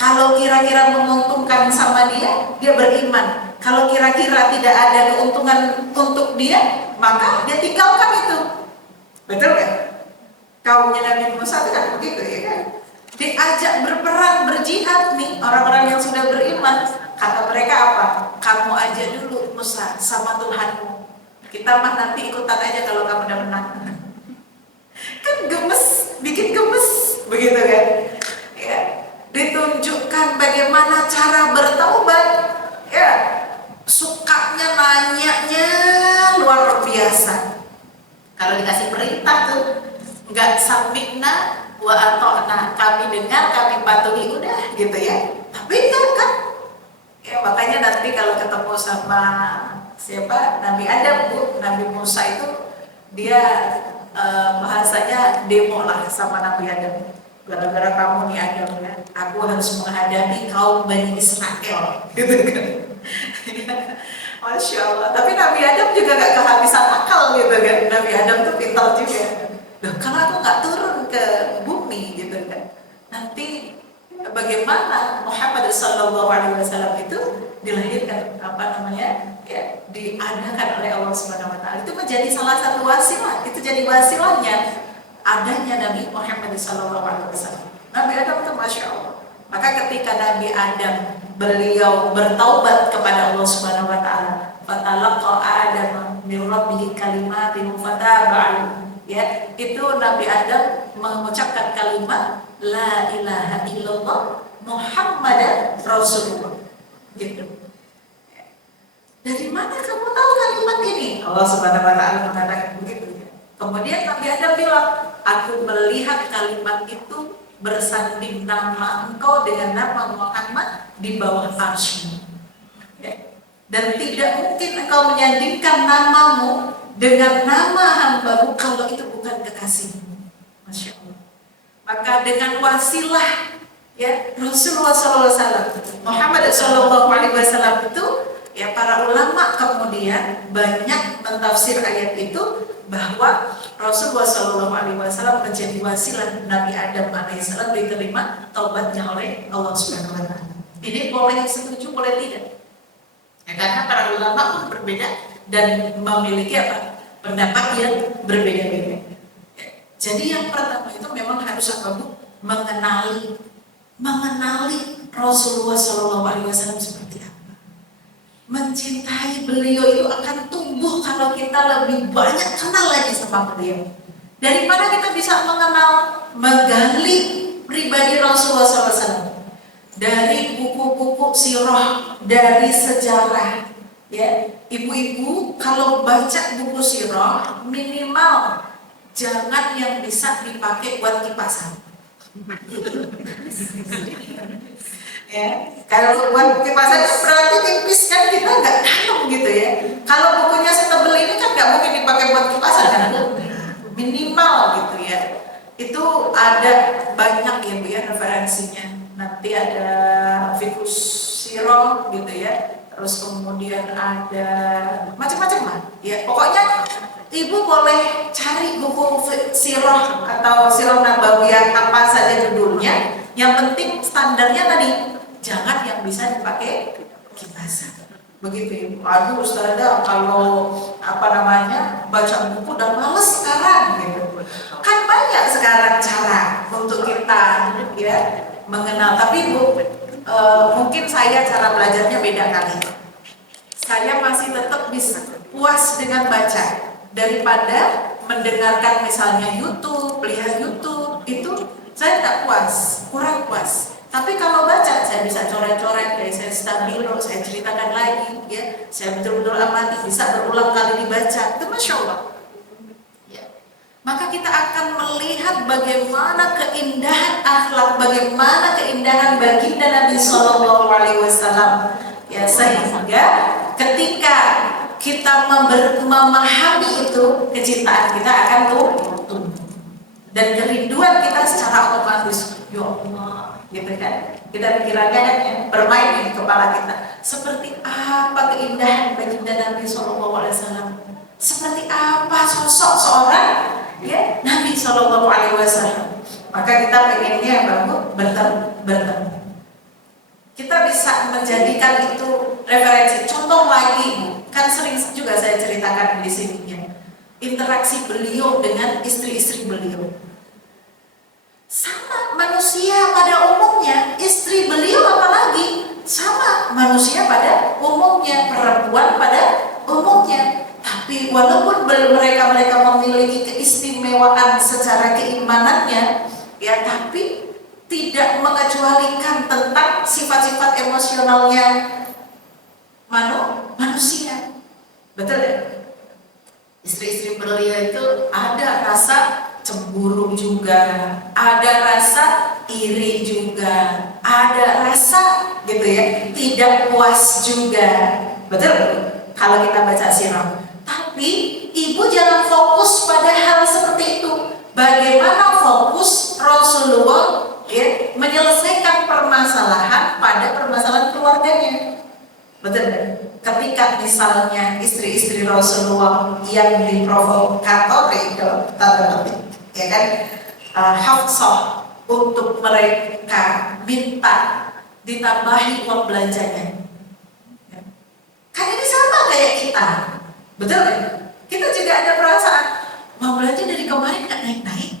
Kalau kira-kira menguntungkan sama dia, dia beriman. Kalau kira-kira tidak ada keuntungan untuk dia, maka dia tinggalkan itu. Betul kan? Kaumnya Nabi Musa itu kan begitu ya kan? Diajak berperang, berjihad nih orang-orang yang sudah beriman. Kata mereka apa? Kamu aja dulu Musa sama Tuhanmu. Kita mah nanti ikutan aja kalau kamu udah menang. Kan gemes, bikin gemes, begitu kan? Ya, ditunjukkan bagaimana cara bertaubat. Ya, sukanya nanyanya luar biasa. Kalau dikasih perintah tuh, nggak sami'na wa ata'na, kami dengar, kami patuhi, udah gitu ya. Tapi enggak kan? Ya makanya nanti kalau ketemu sama siapa Nabi Adam, Nabi Musa itu dia bahasanya demo lah sama Nabi Adam. Gara-gara kamu nih Adam ya, aku harus menghadapi kaum Bani Israel, gitu kan? Masya Allah. Tapi Nabi Adam juga gak kehabisan akal gitu kan? Nabi Adam tuh pintar juga. Loh, kalau aku nggak turun ke bumi gitu kan, nanti bagaimana Muhammad SAW itu dilahirkan, ya, diadakan oleh Allah Subhanahu Wa Taala, itu menjadi salah satu wasilah, itu jadi wasilahnya adanya Nabi Muhammad SAW. Nabi Adam itu Masya Allah. Maka ketika Nabi Adam beliau bertaubat kepada Allah Subhanahu Wa Taala, fatalaqa Adam min rabbih kalimatin fataba, ya, itu Nabi Adam mengucapkan kalimat la ilaha illallah Muhammadan Rasulullah, gitu. Dari mana kamu tahu kalimat ini? Allah Subhanahu Wa Taala mengatakan begitu. Kemudian Nabi Adam bilang, aku melihat kalimat itu bersanding nama engkau dengan nama Muhammad di bawah arsy. Ya. Dan tidak mungkin engkau menyandingkan namamu dengan nama hambamu kalau itu bukan kekasihmu. Masya Allah. Maka dengan wasilah ya Rasulullah SAW, Muhammad SAW itu, ya para ulama kemudian banyak mentafsir ayat itu bahwa Rasulullah SAW menjadi wasilah Nabi Adam alaihissalam diterima taubatnya oleh Allah Subhanahu Wa Taala. Ini boleh setuju, boleh tidak? Ya, karena para ulama pun berbeda dan memiliki pendapat yang berbeda-beda. Jadi yang pertama itu memang harus mengenali Rasulullah SAW seperti apa. Mencintai beliau itu akan tumbuh kalau kita lebih banyak kenal lagi sama beliau. Dari mana kita bisa menggali pribadi Rasulullah SAW? Dari buku-buku sirah, dari sejarah. Ya, ibu-ibu kalau baca buku sirah minimal jangan yang bisa dipakai buat kipasan. Ya, kalau buat kipasan berarti tipis kan, kita nggak dalam gitu ya. Kalau bukunya setebel ini kan nggak mungkin dipakai buat kipasan kan, minimal gitu ya. Itu ada banyak ya Bu ya referensinya. Nanti ada Fiqhus Sirah gitu ya. Terus kemudian ada macam-macam lah. Ya, pokoknya Ibu boleh cari buku Sirah atau Sirah Nabawiyah apa saja judulnya. Yang penting standarnya tadi, jangan yang bisa dipakai kipasan. Begitu Ibu. Aduh Ustazah, kalau baca buku udah males sekarang gitu. Kan banyak sekarang cara untuk kita ya mengenal. Tapi Bu, mungkin saya cara belajarnya beda kali. Saya masih tetap bisa puas dengan baca daripada mendengarkan misalnya YouTube, lihat YouTube, itu saya tidak puas, kurang puas. Tapi kalau baca saya bisa coret-coret, saya stabilo, saya ceritakan lagi, ya, saya betul-betul amati, bisa berulang kali dibaca, itu Masya Allah. Ya. Maka kita akan melihat bagaimana keindahan akhlak, bagaimana keindahan baginda Nabi Shallallahu Alaihi Wasallam. Ya, sehingga ketika kita memahami itu, kecintaan kita akan tumbuh dan kerinduan kita secara otomatis, ya Allah, gitu kan? Kita pikirannya kan ya, bermain di kepala kita. Seperti apa keindahan baginda Nabi Shallallahu Alaihi Wasallam? Seperti apa sosok seorang ya Nabi Shallallahu Alaihi Wasallam? Maka kita pengennya bertemu. Kita bisa menjadikan itu referensi. Contoh lagi, kan sering juga saya ceritakan di sini ya, interaksi beliau dengan istri-istri beliau. Sama manusia pada umumnya, istri beliau apalagi sama manusia pada umumnya, perempuan pada umumnya. Tapi walaupun mereka memiliki keistimewaan secara keimanannya, ya, tapi tidak mengecualikan tentang sifat-sifat emosionalnya manusia. Betul ya? Istri-istri beliau itu ada rasa cemburu juga, ada rasa iri juga, ada rasa gitu ya, tidak puas juga. Betul? Kalau kita baca sirah. Tapi Ibu jangan fokus pada hal seperti itu. Bagaimana fokus Rasulullah ya, menyelesaikan permasalahan pada permasalahan keluarganya. Betul kan? Ketika misalnya istri-istri Rasulullah yang diprovokator itu tanda petik, ya kan, Hafsah untuk mereka minta ditambahi uang belanjanya. Kan ini sama kayak kita, betul kan? Kita juga ada perasaan uang belanja dari kemarin nggak naik-naik.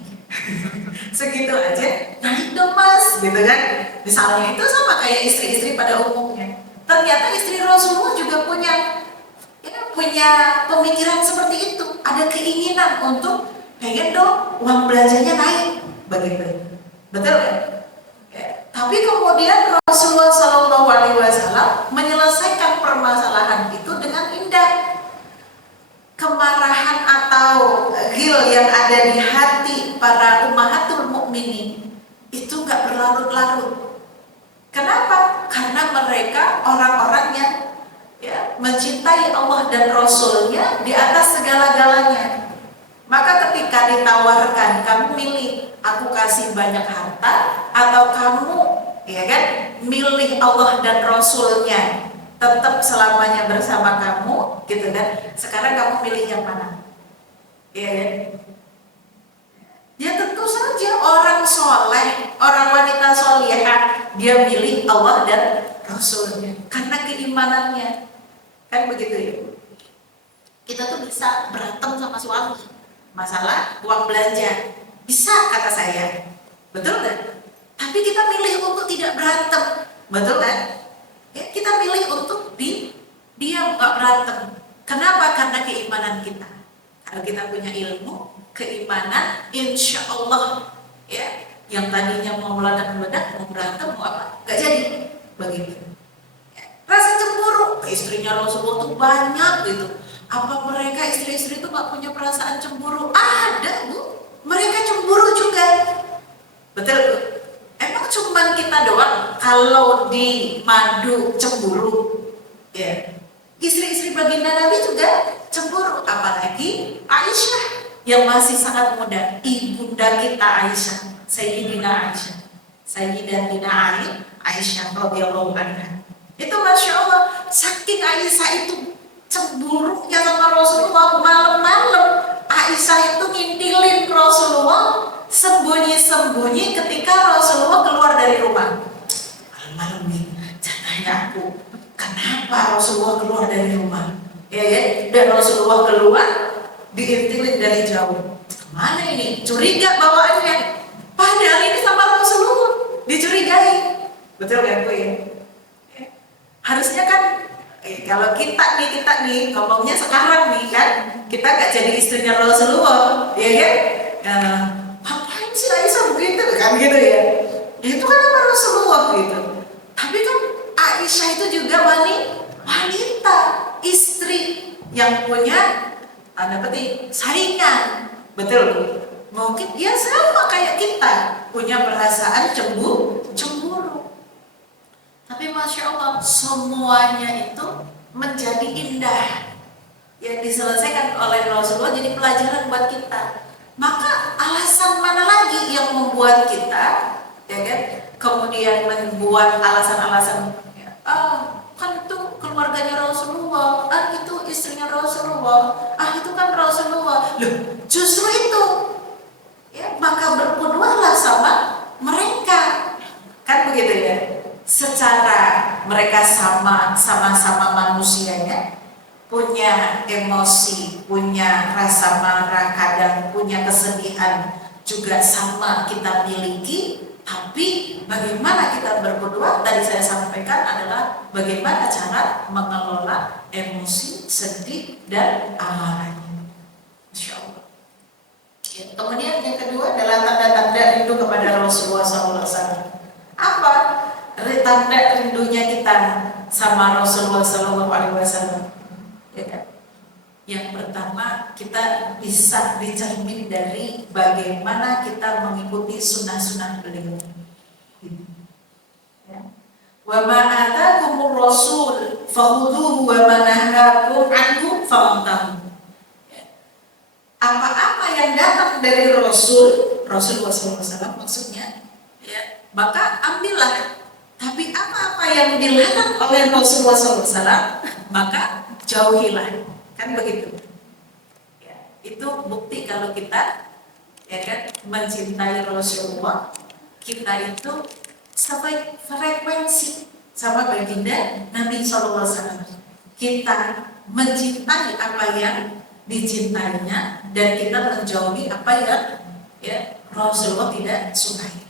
Segitu aja naik dong Mas, gitu kan? Misalnya itu sama kayak istri-istri pada umumnya. Ternyata istri Rasulullah juga punya pemikiran seperti itu. Ada keinginan untuk pengen dong uang belanjanya naik, begitu. Betul kan? Ya. Tapi kemudian Rasulullah Shallallahu Alaihi Wasallam menyelesaikan permasalahan itu dengan indah. Kemarahan atau ghil yang ada di hati para ummahatul mukminin itu nggak berlarut-larut. Kenapa? Karena mereka orang-orang yang ya, mencintai Allah dan Rasulnya di atas segala-galanya. Maka ketika ditawarkan, kamu milih, aku kasih banyak harta atau kamu ya kan milih Allah dan Rasulnya, tetap selamanya bersama kamu, gitu kan? Sekarang kamu pilih yang mana? Iya ya? Ya tentu saja orang soleh, orang wanita solehah, dia milih Allah dan Rasulnya karena keimanannya, kan begitu ya? Kita tuh bisa berantem sama suami, masalah uang belanja, bisa kata saya, betul kan? Tapi kita milih untuk tidak berantem, betul kan? Ya, kita milih untuk diam, nggak berantem. Kenapa? Karena keimanan kita. Kalau kita punya ilmu, keimanan, insya Allah ya, yang tadinya mau meledak-meledak, mau berantem, mau apa, nggak jadi. Begitu. Ya. Rasa cemburu, istrinya Rasulullah tuh banyak gitu. Apa mereka istri-istri itu nggak punya perasaan cemburu? Ada, Bu. Mereka cemburu juga. Betul, Bu? Emang cuma kita doang kalau di madu cemburu? Ya. Istri-istri baginda Nabi juga cemburu, apalagi Aisyah yang masih sangat muda, ibunda kita Aisyah, Sayyidina Aisyah, Sayyidatina Ali, Aisyah radhiyallahu anha. Itu masya Allah, saking Aisyah itu cemburunya sama Rasulullah, malam-malam Aisyah itu ngintilin Rasulullah sembunyi-sembunyi ketika Rasulullah keluar dari rumah. Malam-malam nih, jangan aku. Kenapa Rasulullah keluar dari rumah? Ya, dan Rasulullah keluar diintilin dari jauh. Kemana ini? Curiga bawaannya. Padahal ini sama Rasulullah dicurigai. Betul kan Bu ya? Harusnya kan kalau kita nih ngomongnya sekarang nih kan, kita nggak jadi istrinya Rasulullah, ya kan? Ngapain sih Aisyah begitu kan gitu ya? Itu kan sama Rasulullah gitu. Tapi kan Aisyah itu juga wanita, istri yang punya tanda petik saingan, betul. Mungkin dia sama kayak kita, punya perasaan cemburu. Tapi masya Allah, semuanya itu menjadi indah yang diselesaikan oleh Rasulullah, jadi pelajaran buat kita. Maka alasan mana lagi yang membuat kita, ya kan, kemudian membuat alasan-alasan, kan itu keluarganya Rasulullah, itu istrinya Rasulullah, itu kan Rasulullah. Loh, justru itu, ya, maka berbuatlah sama mereka, kan begitu ya. Secara mereka sama-sama manusianya, punya emosi, punya rasa marah, kadang punya kesedihan juga sama kita miliki. Tapi bagaimana kita berdua, tadi saya sampaikan adalah bagaimana cara mengelola emosi, sedih, dan amarahnya. Insya Allah. Ya, kemudian yang kedua adalah tanda-tanda rindu kepada Rasulullah SAW. Apa tanda rindunya kita sama Rasulullah SAW? Ya kan? Yang pertama, kita bisa dicermin dari bagaimana kita mengikuti sunnah-sunnah beliau. Ya. Wa ma atakumur rasul fakhudhuhu wa ma nahakum anhu fantahu. Apa-apa yang datang dari Rasulullah SAW maksudnya, ya, maka ambillah. Tapi apa-apa yang dilarang oleh Rasulullah SAW, maka jauhilah. Kan begitu. Ya, itu bukti kalau kita, ya kan, mencintai Rasulullah, kita itu sampai frekuensi sama baginda Nabi SAW. Kita mencintai apa yang dicintainya, dan kita menjauhi apa yang, ya, Rasulullah tidak sukai.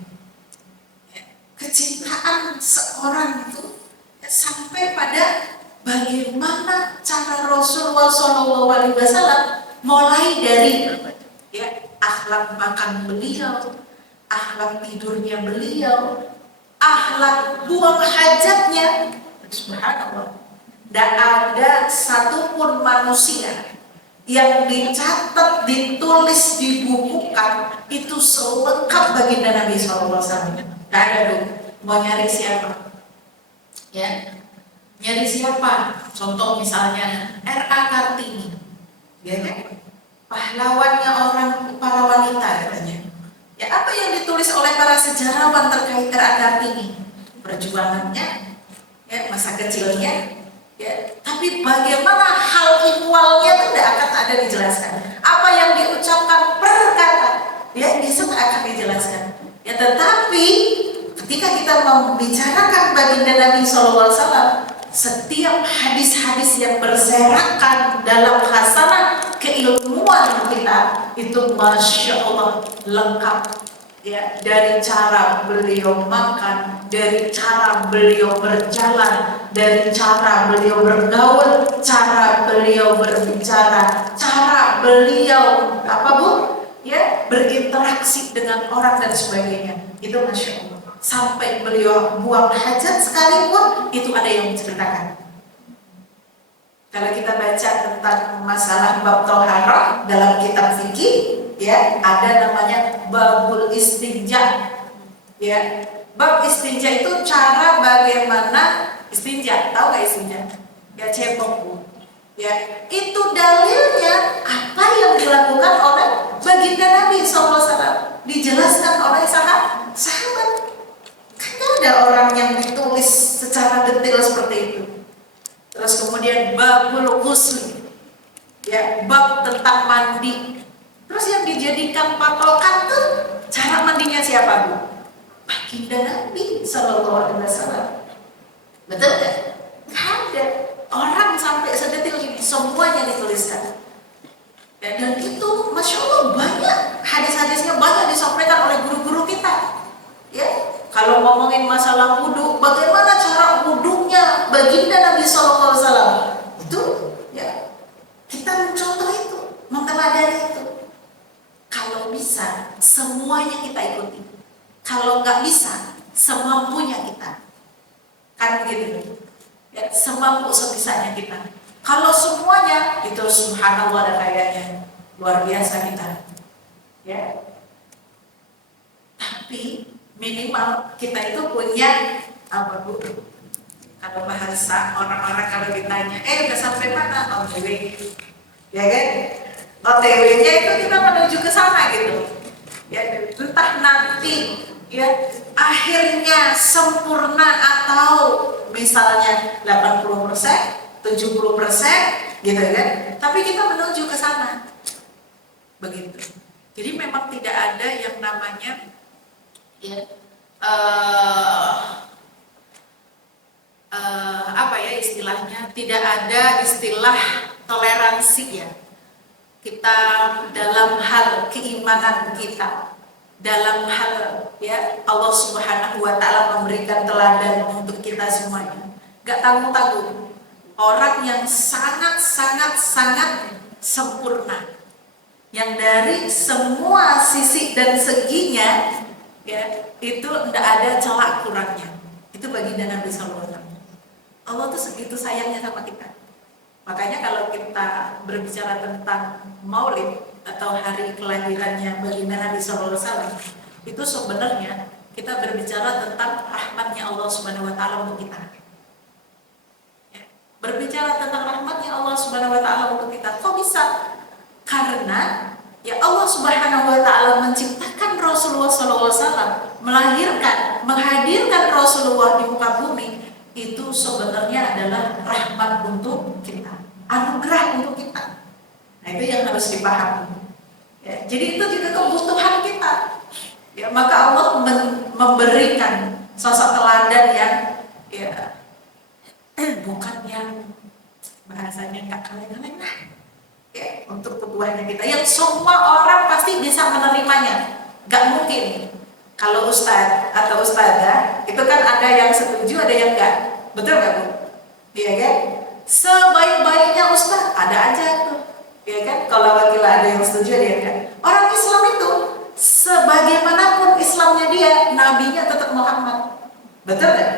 Ya, kecintaan seorang itu, ya, sampai pada bagaimana cara Rasulullah SAW mulai dari, ya, akhlak makan beliau, akhlak tidurnya beliau, akhlak buang hajatnya. Subhanallah, tidak ada satupun manusia yang dicatat, ditulis, dibukukan itu selengkap baginda Nabi SAW. Tidak ada dong. Mau nyari siapa? Ya, nyari siapa? Contoh misalnya R.A. Kartini, ya kan? Pahlawannya para wanita katanya. Ya, apa yang ditulis oleh para sejarawan terkait R.A. Kartini? Perjuangannya, ya, masa kecilnya, ya. Tapi bagaimana hal ihwalnya tidak akan ada dijelaskan. Apa yang diucapkan per kata, ya, itu akan dijelaskan. Ya, tetapi ketika kita membicarakan baginda Nabi SAW, setiap hadis-hadis yang berserakan dalam khasanah keilmuan kita itu masya Allah lengkap, ya, dari cara beliau makan, dari cara beliau berjalan, dari cara beliau bergaul, cara beliau berbicara, cara beliau ya, berinteraksi dengan orang dan sebagainya. Itu masya Allah. Sampai beliau buang hajat sekalipun itu ada yang menceritakan. Kalau kita baca tentang masalah bab thaharah dalam kitab fikih, ya, ada namanya babul istinja. Ya, bab istinja itu cara bagaimana istinja. Tahu nggak istinja? Ya, cebok, Bu. Ya, itu dalilnya apa yang dilakukan oleh baginda Nabi SAW, dijelaskan oleh sahabat. Kan ada orang yang ditulis secara detail seperti itu. Terus kemudian babul ghusl, ya, bab tentang mandi. Terus yang dijadikan patokan tuh cara mandinya siapa, Bu? Baginda Nabi SAW. Betul kan? Nggak ada orang sampai sedetil ini, semuanya dituliskan. Ya, dan itu Masya Allah banyak hadis-hadisnya, banyak disampaikan oleh guru-guru kita. Ya, kalau ngomongin masalah wudhu, bagaimana cara wudhunya baginda Nabi SAW, itu ya kita mencontoh itu, menteladani itu. Kalau bisa semuanya kita ikuti, kalau nggak bisa semampunya kita, kan begitu ya, semampu sebisanya kita. Kalau semuanya itu subhanallah ada kayaknya luar biasa kita, ya. Tapi minimal kita itu punya apa, Bu? Kalau bahasa orang-orang kalau ditanya, udah sampai mana? OTW, ya kan? OTW-nya itu kita menuju ke sana gitu. Ya, entah nanti ya akhirnya sempurna atau misalnya 80%, 70% gitu kan. Tapi kita menuju ke sana. Begitu. Jadi memang tidak ada yang namanya ya apa ya istilahnya, tidak ada istilah toleransi ya. Kita dalam hal keimanan kita, dalam hal ya Allah Subhanahu wa Ta'ala memberikan teladan untuk kita semuanya. Gak tanggung-tanggung. Orang yang sangat sempurna, yang dari semua sisi dan seginya ya itu tidak ada celah kurangnya. Itu baginda Nabi SAW. Allah tuh segitu sayangnya sama kita. Makanya kalau kita berbicara tentang Maulid atau hari kelahirannya baginda Nabi SAW, itu sebenarnya kita berbicara tentang rahmatnya Allah Subhanahu Wa Taala untuk kita. Ya. Berbicara tentang rahmatnya Allah Subhanahu Wa Taala untuk kita. Kok bisa? Karena ya Allah Subhanahu Wa Taala menciptakan Rasulullah SAW, melahirkan, menghadirkan Rasulullah di muka bumi. Itu sebenarnya adalah rahmat untuk kita, anugerah untuk kita. Nah itu yang harus dipahami ya, jadi itu juga kebutuhan kita ya, maka Allah memberikan sosok teladan yang ya bukan yang bahasanya gak kaleng-kaleng lah ya, untuk kebutuhannya kita yang semua orang pasti bisa menerimanya. Gak mungkin kalau ustadz atau ustadzah itu kan ada yang setuju, ada yang enggak. Betul nggak, Bu? Iya kan? Sebaik-baiknya ustadz ada aja tuh, iya kan? Kalau wakil ada yang setuju, ada yang enggak. Orang Islam itu sebagaimanapun Islamnya dia, nabinya tetap Muhammad. Betul nggak?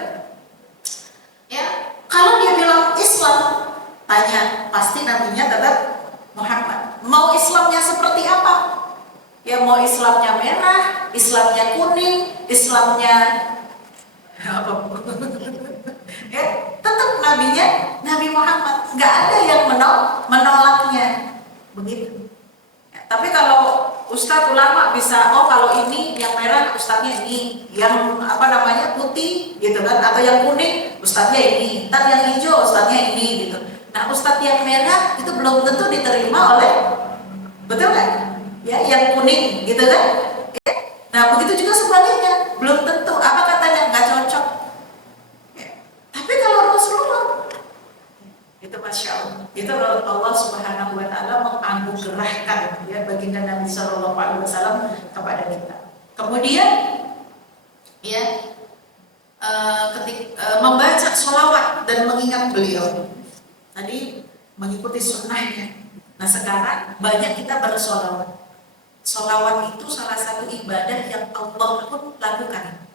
Ya, kalau dia bilang Islam, tanya pasti nabinya tetap Muhammad. Mau Islamnya seperti apa? Ya mau Islamnya merah, Islamnya kuning, Islamnya apa? Ya, tetap nabinya Nabi Muhammad. Nggak ada yang menolaknya. Begitu. Ya, tapi kalau ustadz ulama bisa, oh kalau ini yang merah ustadznya ini, yang apa namanya putih gitu kan, atau yang kuning ustadznya ini, dan yang hijau ustadznya ini gitu. Nah ustadz yang merah itu belum tentu diterima oleh, betul kan? Ya, yang kuning gitu kan ya. Nah begitu juga sebaliknya, belum tentu, apa katanya, nggak cocok ya. Tapi kalau Rasulullah itu Masya Allah, itu Allah Subhanahu Wa Ta'ala menganugerahkan ya baginda Nabi SAW kepada kita. Kemudian ya membaca sholawat dan mengingat beliau tadi, mengikuti sunnahnya. Nah sekarang banyak kita bersholawat. Sholawat itu salah satu ibadah yang Allah pun lakukan.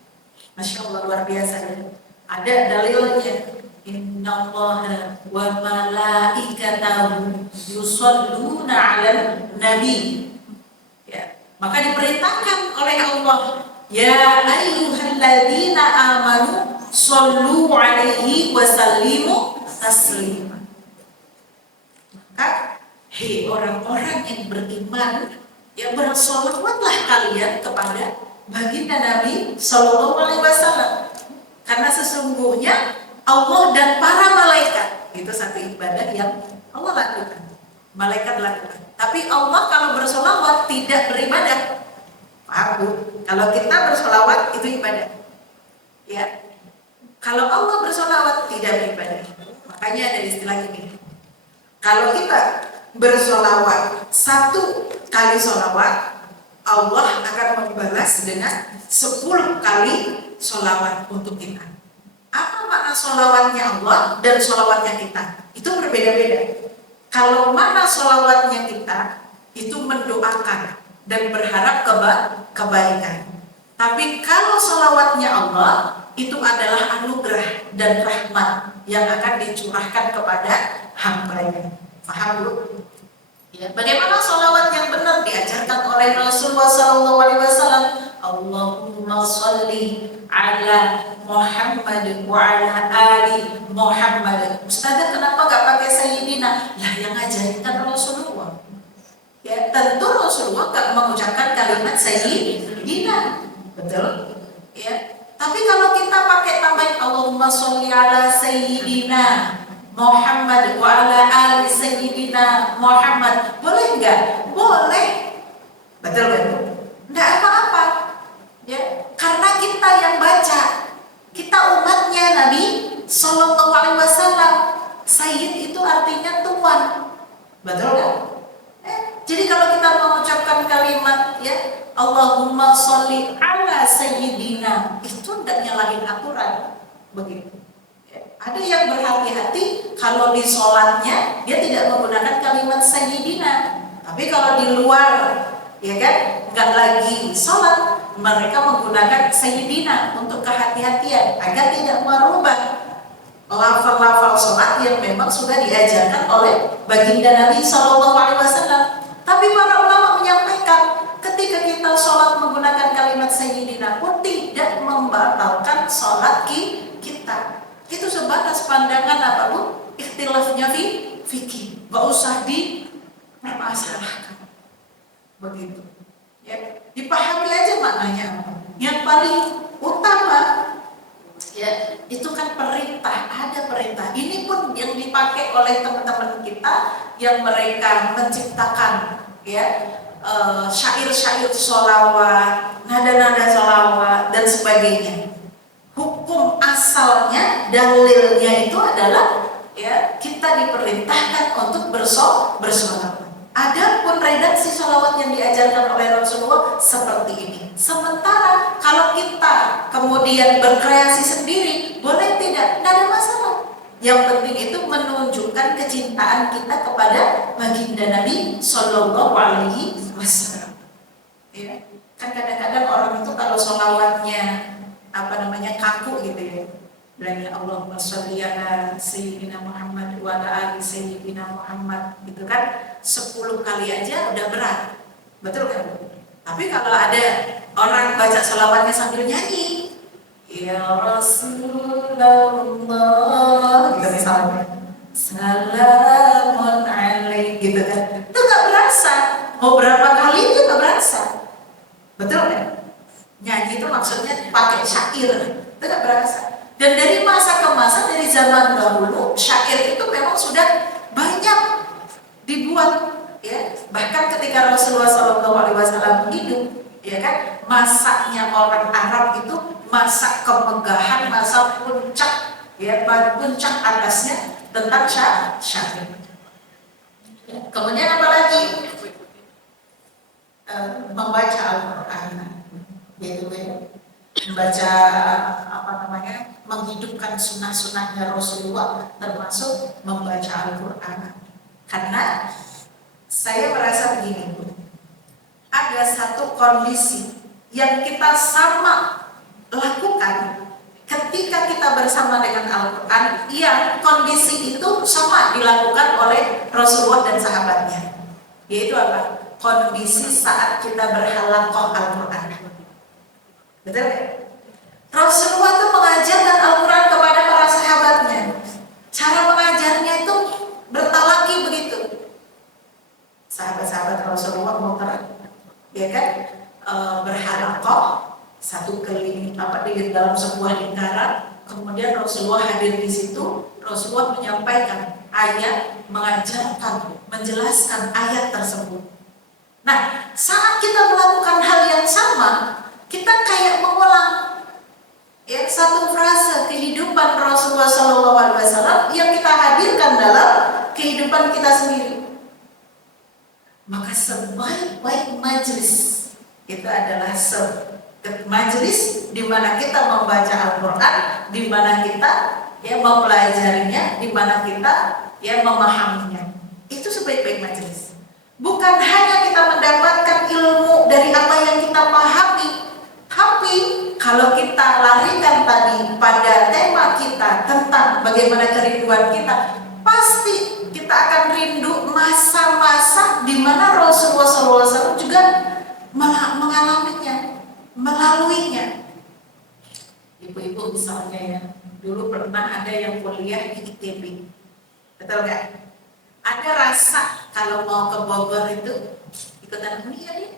Masya Allah luar biasa ya. Ada dalilnya Innallaha wa malaikatahu yusholluna 'alan nabi. Ya, maka diperintahkan oleh Allah, ya ayyuhalladzina amanu shollu 'alaihi wa sallimu taslima. Maka hei orang-orang yang beriman, ya bersolawatlah kalian kepada baginda Nabi Sallallahu Alaihi Wasallam, karena sesungguhnya Allah dan para malaikat itu satu ibadah yang Allah lakukan, malaikat lakukan. Tapi Allah kalau bersolawat tidak beribadah. Paham Bu? Kalau kita bersolawat itu ibadah. Ya. Kalau Allah bersolawat tidak beribadah. Makanya ada istilah gini. Kalau kita bersolawat 1 kali solawat, Allah akan membalas dengan 10 kali solawat untuk kita. Apa makna solawatnya Allah dan solawatnya kita? Itu berbeda-beda. Kalau makna solawatnya kita itu mendoakan dan berharap kebaikan. Tapi kalau solawatnya Allah itu adalah anugerah dan rahmat yang akan dicurahkan kepada hamba-Nya. Paham Bu? Ya, bagaimana sholawat yang benar diajarkan oleh Rasulullah SAW? Allahumma sholli ala Muhammad wa ala ali Muhammad. Ustazah kenapa gak pakai Sayyidina? Lah yang ngajarin kan Rasulullah. Ya, tentu Rasulullah gak mengucapkan kalimat Sayyidina. Betul? Ya. Tapi kalau kita pakai tambahin Allahumma sholli ala Sayyidina Muhammad wa ala ali Sayyidina Muhammad, boleh enggak? Boleh. Betul kan? Enggak apa-apa. Ya, karena kita yang baca, kita umatnya Nabi Sallallahu Alaihi Wasallam. Sayyid itu artinya tuan. Betul kan? Jadi kalau kita mengucapkan kalimat ya Allahumma sholli ala Sayyidina, itu enggak nyalahin aturan. Begitu. Ada yang berhati-hati kalau di sholatnya dia tidak menggunakan kalimat Sayyidina, tapi kalau di luar, ya kan, nggak lagi sholat, mereka menggunakan Sayyidina untuk kehati-hatian agar tidak merubah lafal-lafal sholat yang memang sudah diajarkan oleh baginda Nabi Sallallahu Alaihi Wasallam. Tapi para ulama menyampaikan ketika kita sholat menggunakan kalimat Sayyidina pun tidak membatalkan sholat kita. Itu sebatas pandangan apa Bu? Ikhtilafnya fikih. Gak usah dipermasalahkan. Begitu. Ya, dipahami aja maknanya. Yang paling utama ya itu kan perintah, ada perintah. Ini pun yang dipakai oleh teman-teman kita yang mereka menciptakan ya syair-syair sholawat, nada-nada sholawat dan sebagainya. Hukum asalnya, dalilnya itu adalah ya kita diperintahkan untuk bersolawat. Adapun redaksi sholawat yang diajarkan oleh Rasulullah seperti ini. Sementara kalau kita kemudian berkreasi sendiri, boleh tidak? Tidak ada masalah. Yang penting itu menunjukkan kecintaan kita kepada baginda Nabi Sallallahu Alaihi Wasallam. Ya, kan kadang-kadang orang itu kalau sholawatnya kaku gitu ya. Dan ya Allahumma sholli ala Sayyidina Muhammad wa ala ali Sayyidina Muhammad gitu kan 10 kali aja udah berat. Betul kan? Tapi kalau ada orang baca sholawatnya sambil nyanyi, ya Rasulullah gitu misalnya, salamun alaik gitu kan, itu gak berasa. Mau berapa kali itu gak berasa. Betul kan? Nyanyi itu maksudnya pakai syair, itu gak berasa. Dan dari masa ke masa, dari zaman dahulu, syair itu memang sudah banyak dibuat, ya. Bahkan ketika Rasulullah SAW hidup, ya kan, masaknya orang Arab itu masa kemegahan, masa puncak, ya, puncak atasnya tentang syair. Kemudian apa lagi? Membaca Al-Quran. Yaitu membaca menghidupkan sunnah-sunnahnya Rasulullah, termasuk membaca Al-Quran. Karena saya merasa begini, ada satu kondisi yang kita sama lakukan, ketika kita bersama dengan Al-Quran, yang kondisi itu sama dilakukan oleh Rasulullah dan sahabatnya, yaitu apa? Kondisi saat kita berhalaqah Al-Quran. Betul? Rasulullah itu mengajarkan Al-Quran kepada para sahabatnya. Cara mengajarnya itu bertalaki begitu. Sahabat-sahabat Rasulullah muter, ya kan, berhalaqah satu keliling di dalam sebuah lingkaran. Kemudian Rasulullah hadir di situ. Rasulullah menyampaikan ayat, mengajarkan, menjelaskan ayat tersebut. Nah, saat kita melakukan hal yang sama, kita kayak mengulang ya satu frase kehidupan Rasulullah SAW yang kita hadirkan dalam kehidupan kita sendiri. Maka sebaik-baik majelis itu adalah majelis di mana kita membaca Al-Quran, di mana kita ya mempelajarinya, di mana kita ya memahaminya. Itu sebaik-baik majelis. Bukan hanya kita mendapatkan ilmu dari apa yang kita pahami, tapi kalau kita larikan tadi pada tema kita tentang bagaimana kerinduan kita, pasti kita akan rindu masa-masa di mana Rasulullah SAW juga mengalaminya, melaluinya. Ibu-ibu misalnya ya, dulu pernah ada yang kuliah di ITB, betul nggak? Ada rasa kalau mau ke Bogor itu ikutan kuliah ya,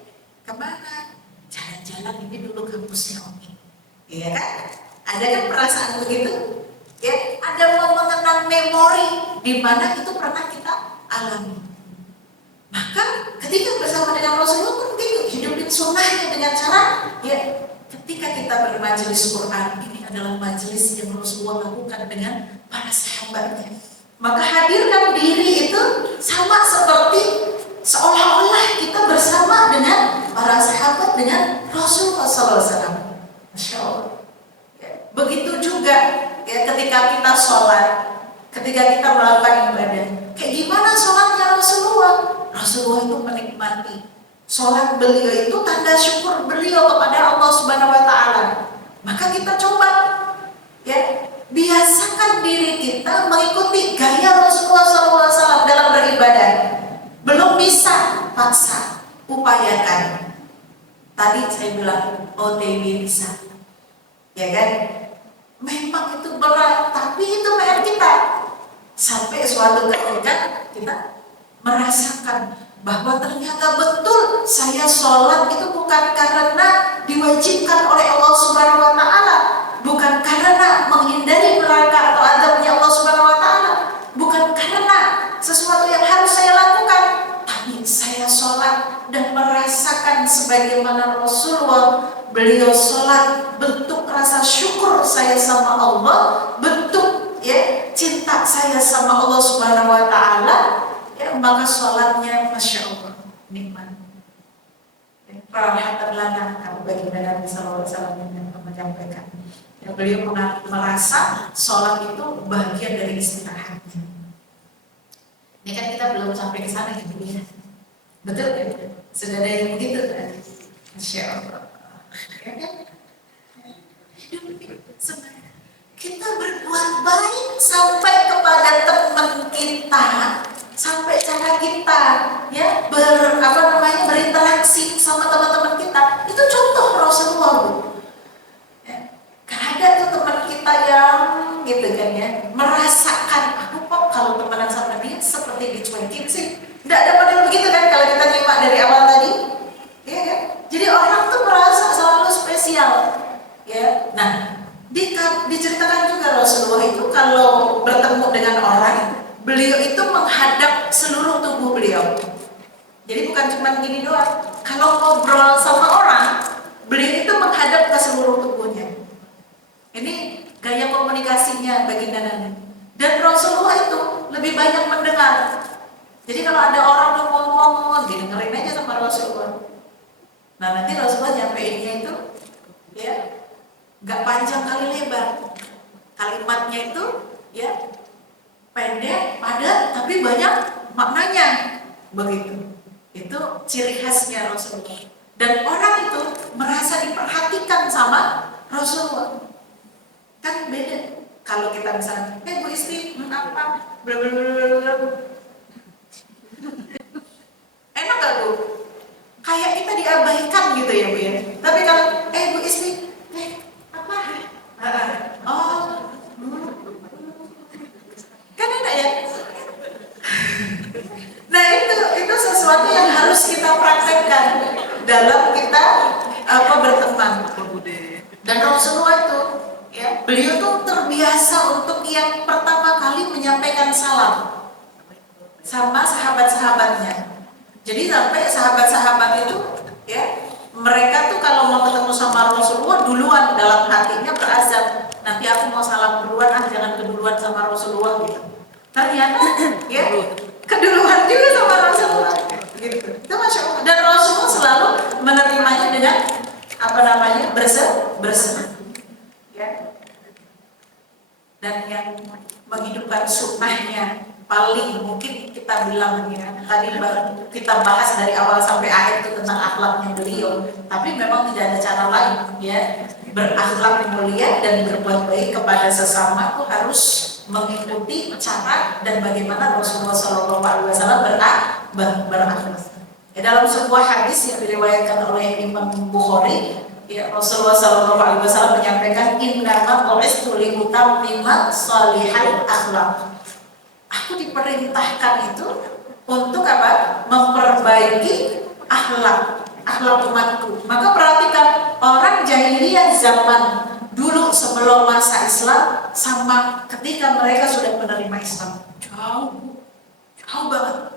kemana? Jalan-jalan ini dulu kampusnya Omi, iya kan? Ada kan perasaan begitu? Ya, ada mau mengenang memori di mana itu pernah kita alami. Maka ketika bersama dengan Rasulullah pun begitu, hidupin sunnahnya dengan cara ya ketika kita bermajelis Quran, ini adalah majelis yang Rasulullah lakukan dengan para sahabatnya. Maka hadirkan diri itu sama seperti seolah-olah kita bersama dengan para sahabat, dengan Rasulullah SAW. Masya Allah. Ya, begitu juga ya ketika kita sholat, ketika kita melakukan ibadah, kayak gimana sholatnya Rasulullah? Rasulullah itu menikmati sholat beliau itu tanda syukur beliau kepada Allah Subhanahu Wa Taala. Maka kita coba ya biasakan diri kita mengikuti gaya Rasulullah SAW dalam beribadah. Belum bisa, paksa, upayakan. Tadi saya bilang OTW bisa, ya kan? Memang itu berat, tapi itu PR kita. Sampai suatu ketika kita merasakan bahwa ternyata betul saya sholat itu bukan karena diwajibkan oleh Allah Subhanahu Wa Taala, bukan karena menghindari neraka atau azabnya Allah Subhanahu Wa Taala, bukan karena sesuatu yang harus saya lakukan, tapi saya sholat dan merasakan sebagaimana Rasulullah beliau sholat, bentuk rasa syukur saya sama Allah, bentuk ya cinta saya sama Allah Subhanahu Wa Taala. Ya, maka sholatnya Masya Allah nikmat. Rahatan lana, kalau baginda Nabi SAW menyampaikan, ya, beliau merasa sholat itu bagian dari istirahatnya. Ini kan kita belum sampai ke sana gitu ya, betul kan? Sudah ada yang begitu kan? Masya Allah. Ya kan? Kita berbuat baik sampai kepada teman kita, sampai cara kita ya berinteraksi sama teman-teman kita, itu contoh Rasulullah. Ya. Gak ada tuh teman kita yang gitu kan ya merasakan aku kok kalau temenan sama dia seperti dicuekin sih. Tidak ada model begitu kan kalau kita nyimak dari awal tadi, ya kan? Jadi orang tuh merasa selalu spesial, ya. Nah, diceritakan juga Rasulullah itu kalau bertemu dengan orang, beliau itu menghadap seluruh tubuh beliau. Jadi bukan cuma gini doang. Kalau ngobrol sama orang, beliau itu menghadap ke seluruh tubuhnya. Ini gaya komunikasinya baginda Nabi. Dan Rasulullah itu lebih banyak mendengar. Jadi kalau ada orang yang ngomong, dengerin aja sama Rasulullah. Nah nanti Rasulullah nyampeinnya itu, ya, nggak panjang kali lebar. Kalimatnya itu, ya, pendek, padat, tapi banyak maknanya. Begitu. Itu ciri khasnya Rasulullah. Dan orang itu merasa diperhatikan sama Rasulullah. Kan beda. Kalau kita misalnya, Bu istri, apa? Blablabla. Enak gak Bu? Kayak kita diabaikan gitu ya Bu ya. Tapi kalau, Bu istri, apa? Oh, kan enak ya. Nah itu sesuatu yang harus kita praktekkan dalam kita berteman. Dan Rasulullah itu, ya, beliau tuh terbiasa untuk yang pertama kali menyampaikan salam sama sahabat-sahabatnya. Jadi sampai sahabat-sahabat itu, ya, mereka tuh kalau mau ketemu sama Rasulullah duluan dalam hatinya berazam, nanti aku mau salam duluan, jangan keduluan sama Rasulullah gitu. Ternyata, ya, keduluan juga sama Rasulullah gitu. Itu Masya Allah. Dan Rasulullah selalu menerimanya dengan bersenang ya. Dan yang menghidupkan sunnahnya paling mungkin kita bilang ya, tadi kita bahas dari awal sampai akhir itu tentang akhlaknya beliau, tapi memang tidak ada cara lain ya. Berakhlak mulia dan berbuat baik kepada sesama itu harus mengikuti cara dan bagaimana Rasulullah SAW berakhlak. Dalam sebuah hadis yang diriwayatkan oleh Imam Bukhari, ya, Rasulullah SAW menyampaikan, innama bu'istu liutammima shalihal akhlaq. Aku diperintahkan itu untuk apa? Memperbaiki akhlak umatku. Maka perhatikan, orang jahiliyah zaman dulu sebelum masa Islam sama ketika mereka sudah menerima Islam, jauh banget.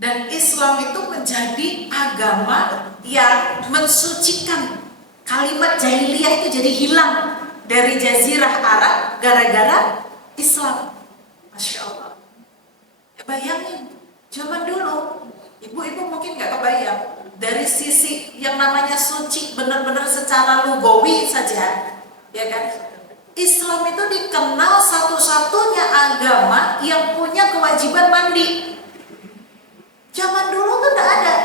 Dan Islam itu menjadi agama yang mensucikan. Kalimat jahiliyah itu jadi hilang dari jazirah Arab gara-gara Islam. Masya Allah. Bayangin, zaman dulu, ibu-ibu mungkin gak kebayang, dari sisi yang namanya suci benar-benar secara lugawi saja, ya kan? Islam itu dikenal satu-satunya agama yang punya kewajiban mandi. Zaman dulu tuh tidak ada.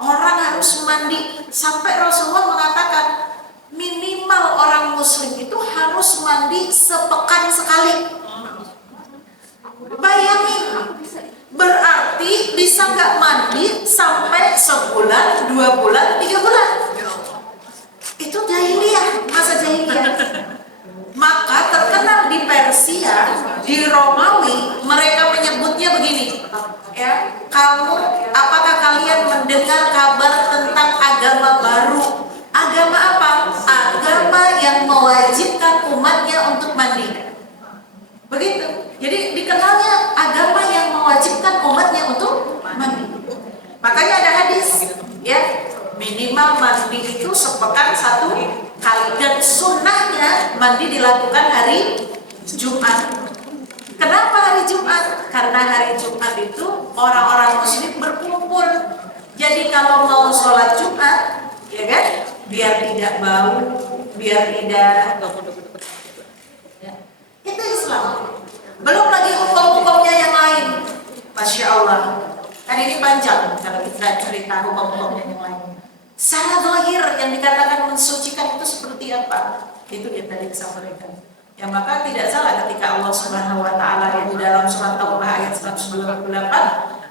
Orang harus mandi. Sampai Rasulullah mengatakan minimal orang muslim itu harus mandi sepekan sekali. Bayangin, berarti bisa nggak mandi sampai sebulan, 2 bulan, 3 bulan. Itu jahiliyah, masa jahiliyah. Maka terkenal di Persia, di Romawi, mereka menyebutnya begini, ya, apakah kalian mendengar kabar tentang agama baru? Agama apa? Agama yang mewajibkan umatnya untuk mandi. Begitu. Jadi dikenalnya agama yang mewajibkan umatnya untuk mandi. Makanya ada hadis, ya, minimal mandi itu sepekan 1 kali, dan sunnahnya mandi dilakukan hari Jumat. Kenapa hari Jumat? Karena hari Jumat itu orang-orang muslim berkumpul. Jadi kalau mau sholat Jumat, ya kan, biar tidak bau, biar tidak, ya, itu Islam. Belum lagi hukum-hukumnya yang lain. Masya Allah. Kan ini panjang kalau kita cerita hukum-hukumnya yang lain. Secara zahir yang dikatakan mensucikan itu seperti apa? Itu yang tadi disampaikan. Ya, maka tidak salah ketika Allah Subhanahu wa taala yang di dalam surat Taubah ayat 128,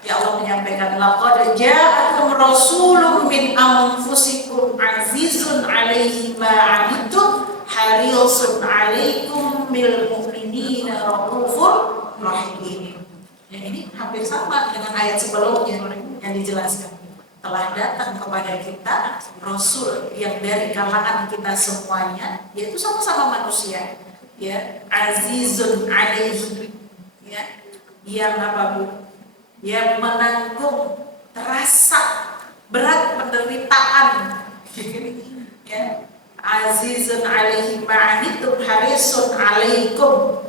ya Allah menyampaikan, laqad ja'akum rasulun min anfusikum azizun 'alaihi ma 'anittum harisun 'alaikum bil mu'minina raufur rahim. Ya, ini hampir sama dengan ayat sebelumnya yang dijelaskan. Telah datang kepada kita Rasul yang dari kalangan kita semuanya, yaitu sama-sama manusia, ya, azizun alaihi, ya, yang apa Bu? Yang menanggung terasa berat penderitaan, ya, azizun alaihi ma'anitum harisun alaikum,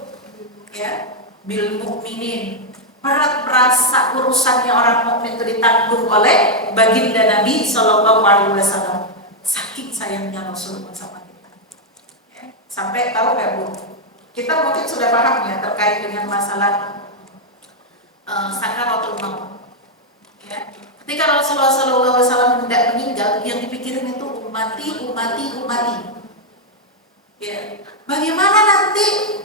ya, bil mu'minin. Berat perasa urusannya orang mukmin itu ditanggung oleh baginda Nabi Shallallahu Alaihi Wasallam. Saking sayangnya Rasulullah sama kita. Ya, sampai tahu nggak Bu? Kita mungkin sudah paham ya terkait dengan masalah sakaratul maut. Ya. Ketika Rasulullah Shallallahu Alaihi Wasallam hendak meninggal, yang dipikirin itu umati. Ya, bagaimana nanti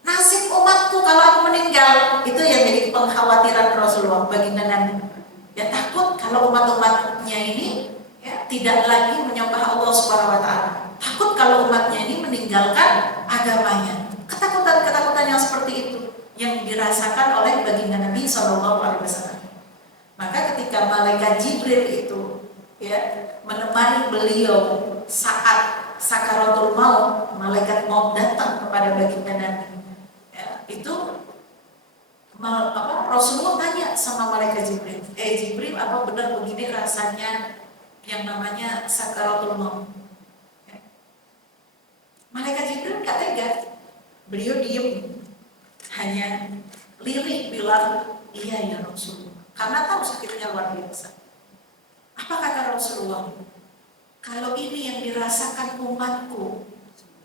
nasib umatku kalau aku meninggal? Itu yang jadi pengkhawatiran Rasulullah baginda Nabi. Ya takut kalau umat-umatnya ini ya, tidak lagi menyembah Allah Subhanahu wa taala. Takut kalau umatnya ini meninggalkan agamanya. Ketakutan-ketakutan yang seperti itu yang dirasakan oleh baginda Nabi Shallallahu alaihi wasallam. Maka ketika malaikat Jibril itu ya menemani beliau saat sakaratul maut, malaikat maut datang kepada baginda Nabi. Ya, itu Rasulullah tanya sama malaikat Jibril, Jibril, apa benar begini rasanya yang namanya sakaratul maut? Ya. Malaikat Jibril nggak tega, beliau diem, hanya lirih bilang, iya ya Rasulullah, karena tahu sakitnya luar biasa. Apa kata Rasulullah? Kalau ini yang dirasakan umatku,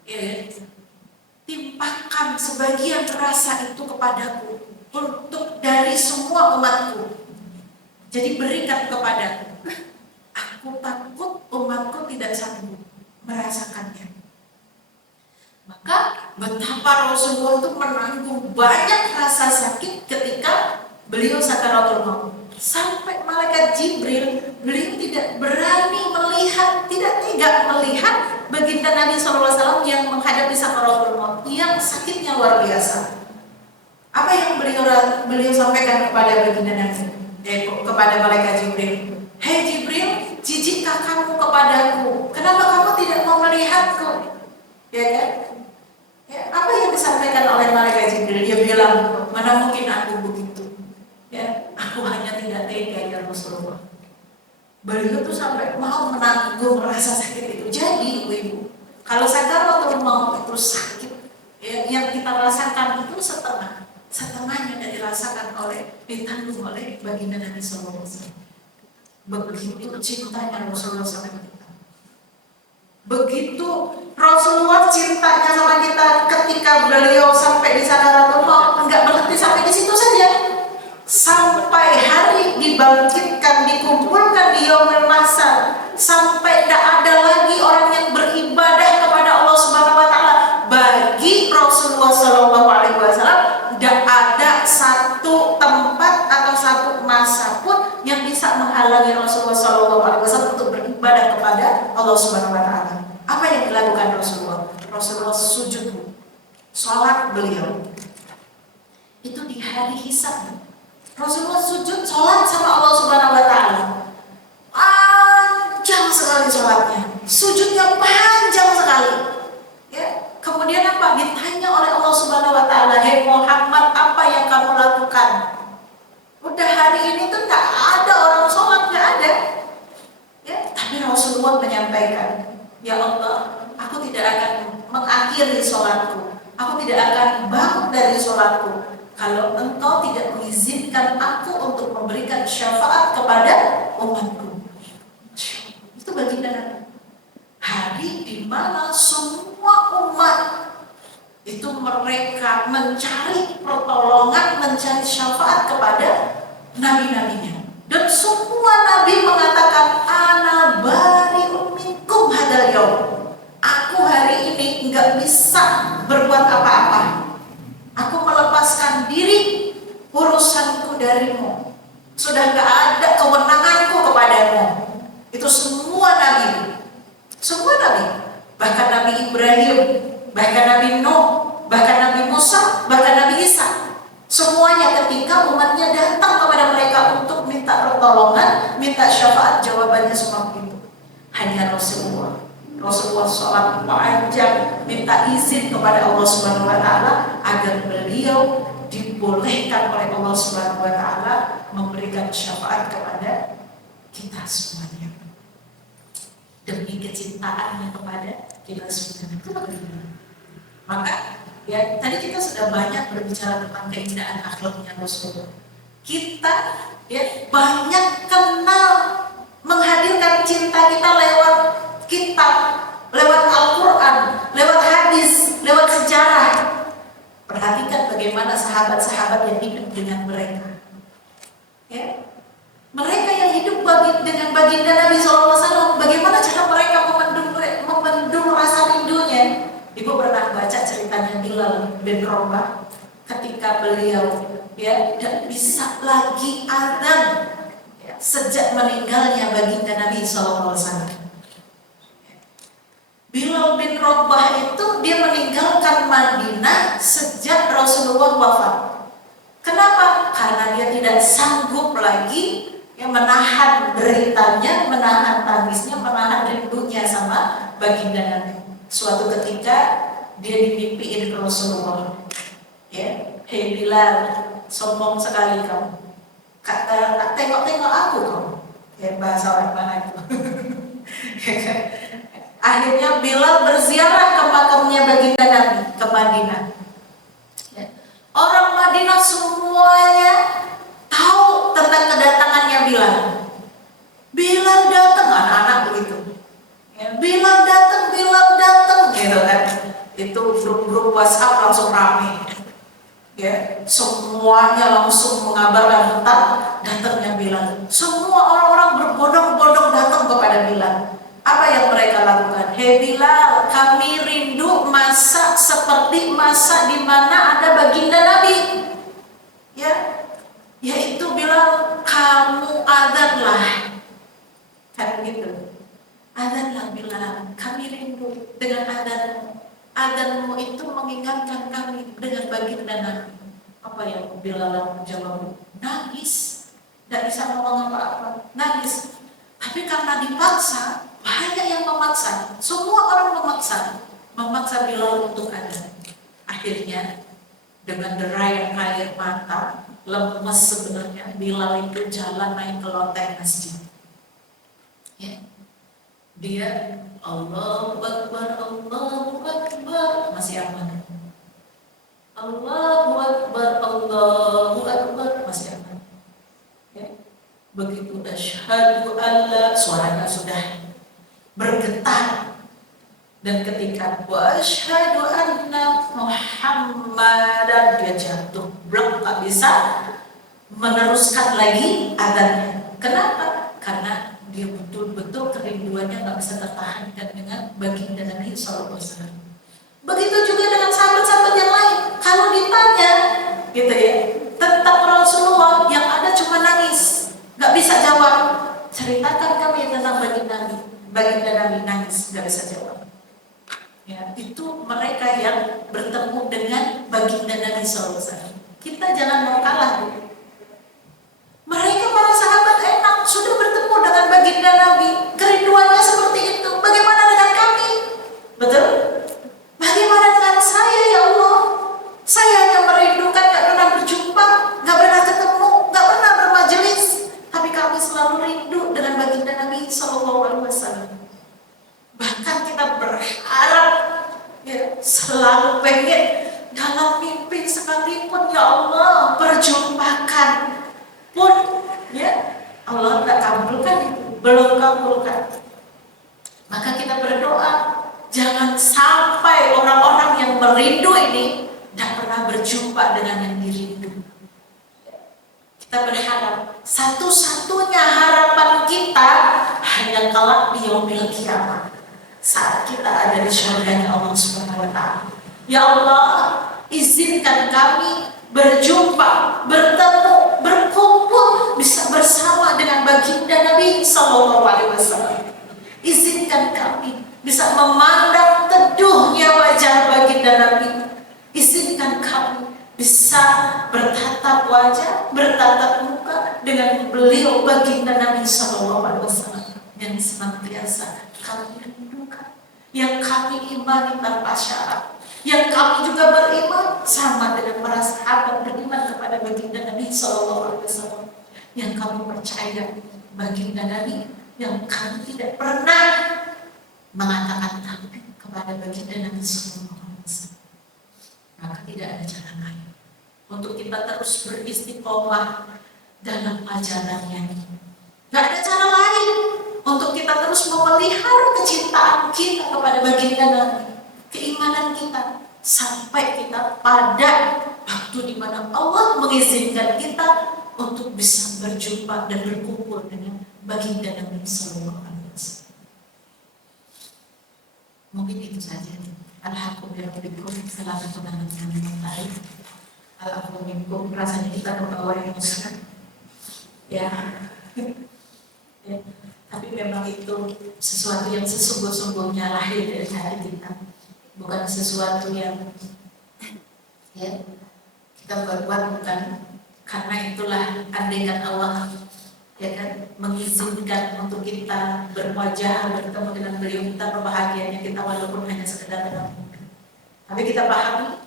ya, timpakan sebagian rasa itu kepadaku untuk dari semua umatku. Jadi berikan kepadaku. Aku takut umatku tidak sanggup merasakannya. Maka betapa Rasulullah itu menanggung banyak rasa sakit ketika beliau sakaratul maut. Sampai malaikat Jibril, beliau tidak berani melihat, tidak tega melihat baginda Nabi SAW yang menghadapi sakaratul maut, yang sakitnya luar biasa. Apa yang beliau sampaikan kepada baginda Nabi? Kepada malaikat Jibril. Hei Jibril, jijikkah kamu kepadaku? Kenapa kamu tidak mau melihatku? Ya kan? Ya, apa yang disampaikan oleh malaikat Jibril? Dia bilang, mana mungkin aku begitu? Ya, aku hanya tidak tega ya Rasulullah. Beliau tuh sampai mau menanggung rasa sakit itu. Jadi ibu-ibu, kalau sakaratul maut itu sakit, ya, yang kita rasakan itu setengahnya yang dirasakan ditanggung oleh baginda Nabi SAW. Begitu cintanya Rasulullah sama kita. Begitu Rasulullah cintanya sama kita ketika beliau sampai di sakaratul maut, enggak berhenti sampai di situ saja. Sampai hari dibangkitkan, dikumpulkan di yaumul mahsyar, sampai tidak ada lagi orang yang beribadah kepada Allah Subhanahu wa taala. Bagi Rasulullah Shallallahu alaihi wasallam tidak ada satu tempat atau satu masa pun yang bisa menghalangi Rasulullah Shallallahu alaihi wasallam untuk beribadah kepada Allah Subhanahu wa taala. Apa yang dilakukan Rasulullah? Rasulullah sujud, sholat beliau itu di hari hisab. Rasulullah sujud sholat sama Allah Subhanahu wa taala. Panjang sekali sholatnya, sujudnya panjang sekali. Ya, kemudian apa? Ditanya oleh Allah Subhanahu wa taala, "Hei Muhammad, apa yang kamu lakukan?" Udah hari ini tuh tak ada orang sholat, nggak ada. Ya, tapi Rasulullah menyampaikan, "Ya Allah, aku tidak akan mengakhiri sholatku. Aku tidak akan bangun dari sholatku kalau engkau tidak mengizinkan aku untuk memberikan syafaat kepada umatku." Itu baginda Nabi. Hari di mana semua umat itu mereka mencari pertolongan, mencari syafaat kepada nabi-nabinya. Dan semua nabi mengatakan, "Ana bari'un minkum hadzal yaum." Aku hari ini enggak bisa berbuat apa-apa. Aku melepaskan diri, urusanku darimu. Sudah gak ada kewenanganku kepadamu. Itu semua nabi. Semua nabi. Bahkan Nabi Ibrahim, bahkan Nabi Nuh, bahkan Nabi Musa, bahkan Nabi Isa. Semuanya ketika umatnya datang kepada mereka untuk minta pertolongan, minta syafaat, jawabannya semua itu. Hanya Rasulullah sholat panjang, minta izin kepada Allah Subhanahu wa taala agar beliau dibolehkan oleh Allah Subhanahu wa taala memberikan syafaat kepada kita semuanya. Demi kecintaannya kepada kita semuanya. Maka ya tadi kita sudah banyak berbicara tentang keindahan akhlaknya Rasulullah. Kita ya banyak kenal menghadirkan cinta kita lewat kitab, lewat Al-Quran, lewat hadis, lewat sejarah. Perhatikan bagaimana sahabat-sahabat yang hidup dengan mereka. Ya. Mereka yang hidup dengan baginda Nabi SAW, bagaimana cara mereka memendung rasa rindunya? Ibu bin Rabah ketika beliau tidak bisa lagi adzan sejak meninggalnya baginda Nabi SAW. Bilal bin Rabah itu dia meninggalkan Madinah sejak Rasulullah wafat. Kenapa? Karena dia tidak sanggup lagi menahan deritanya, menahan tangisnya, menahan rindunya sama baginda Nabi. Suatu ketika dia dimimpiin Rasulullah. Hei Bilal, sombong sekali kamu. Kata tengok-tengok aku kamu. Bahasa orang mana itu? Akhirnya Bilal berziarah ke makamnya baginda Nabi ke Madinah. Orang Madinah semuanya tahu tentang kedatangannya Bilal. Bilal datang, anak-anak begitu. Bilal datang gitu kan. Itu grup-grup WhatsApp langsung ramai. Semuanya langsung mengabarkan tentang datangnya Bilal. Semua orang-orang berbondong-bondong datang kepada Bilal. Apa yang mereka lakukan? Hei Bilal, kami rindu masa seperti masa di mana ada baginda Nabi. Yaitu Bilal, kamu adzanlah. Kan gitu. Adzanlah Bilal, kami rindu dengan adzanmu. Adzanmu itu mengingatkan kami dengan baginda Nabi. Apa yang Bilal jawab? Nangis. Tidak bisa ngomong apa-apa. Nangis. Tapi karena dipaksa, banyak yang memaksa. Semua orang memaksa Bilal untuk adzan. Akhirnya dengan derayan air mata, lemes sebenarnya, Bilal itu jalan naik ke loteng masjid. Dia Allahu Akbar, Allahu Akbar, masih aman. Allahu Akbar, Allahu Akbar, masih aman. Begitu asyhadu alla, suaranya sudah bergetar. Dan ketika wa asyhadu anna Muhammadan, dia jatuh blok, tak bisa meneruskan lagi adzannya. Kenapa? Karena dia betul-betul kerinduannya nggak bisa tertahankan dengan baginda Nabi SAW. Begitu juga dengan sahabat-sahabat yang lain. Kalau ditanya tentang Rasulullah, yang ada cuma nangis, nggak bisa jawab. Ceritakan kami tentang baginda Nabi nangis, nggak bisa jawab. Itu mereka yang bertemu dengan baginda Nabi SAW. Kita jangan mau kalah. Mereka para sahabat enak sudah bertemu dengan baginda Nabi, kerinduannya seperti itu. Bagaimana dengan kami? Betul? Bagaimana dengan saya, ya Allah? Saya hanya merindukan, gak pernah berjumpa, gak pernah ketemu, gak pernah bermajelis, tapi kami selalu rindu dengan baginda Nabi SAW. Bahkan kita berharap, selalu pengen dalam mimpi sekalipun, ya Allah, perjumpakan. Pun Allah tak kabulkan itu, belum kabulkan. Maka kita berdoa, jangan sampai orang-orang yang merindu ini tidak pernah berjumpa dengan yang dirindu. Kita berharap satu-satunya harapan kita hanya kelak di yaumil qiyamah, saat kita ada di syurganya Allah Subhanahu wa Ta'ala. Ya Allah, izinkan kami berjumpa, bertemu, berkumpul, bisa bersama dengan baginda Nabi SAW. Izinkan kami bisa memandang teduhnya wajah baginda Nabi. Izinkan kami bisa bertatap wajah, bertatap muka dengan beliau baginda Nabi SAW yang senantiasa kami rindukan, yang kami imani tanpa syarat, yang kami juga beriman sama dengan para sahabat beriman kepada baginda Nabi SAW, yang kami percaya baginda Nabi, yang kami tidak pernah mengatakan takbir kepada baginda Nabi SAW. Maka tidak ada cara lain untuk kita terus beristiqomah dalam ajarannya. Tidak ada cara lain untuk kita terus memelihara kecintaan kita kepada baginda Nabi, keimanan kita, sampai kita pada waktu di mana Allah mengizinkan kita untuk bisa berjumpa dan berkumpul dengan baginda Nabi SAW. Mungkin itu saja. Alhamdulillah, salam kemenangan yang baik. Alhamdulillah, rasanya kita ke bawah emosi. Ya. Ya. Tapi memang itu sesuatu yang sesungguh-sungguhnya lahir dari hati kita, bukan sesuatu yang ya kita buat bukan karena itulah andaikan Allah ya kan mengizinkan untuk kita berwajah bertemu dengan beliau, kita kebahagiaannya kita walaupun hanya sekedar bertemu. Tapi kita pahami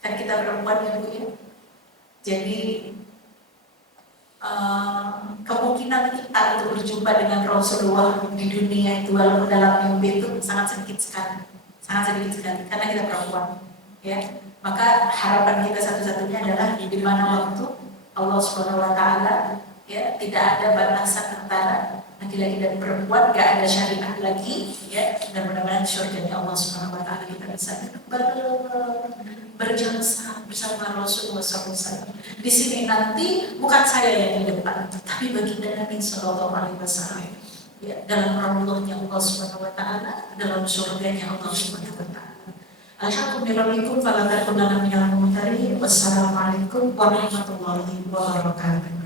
kan kita perempuan ya Bu ya. Jadi kemungkinan kita untuk berjumpa dengan Rasulullah di dunia itu walaupun dalam mimpi itu sangat sedikit sekali karena kita perempuan ya. Maka harapan kita satu-satunya adalah di mana waktu Allah Subhanahu wa taala ya tidak ada batasan antara laki-laki dan perempuan, gak ada syariat lagi ya, dan mudah-mudahan surganya Allah Subhanahu wa taala kita bisa berjasa bersama Rasulullah SAW. Di sini nanti bukan saya yang di depan, tapi baginda Nabi Sallallahu Alaihi Wasallam. Ya, dalam rahmatnya Allah Subhanahu Wa Taala, dalam surganya Allah Subhanahu Wa Taala. Alhamdulillah, fala takunanna minal mumtarin. Wassalamualaikum warahmatullahi wabarakatuh.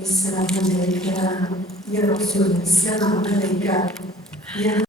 Assalamualaikum ya Rasul, assalamualaikum ya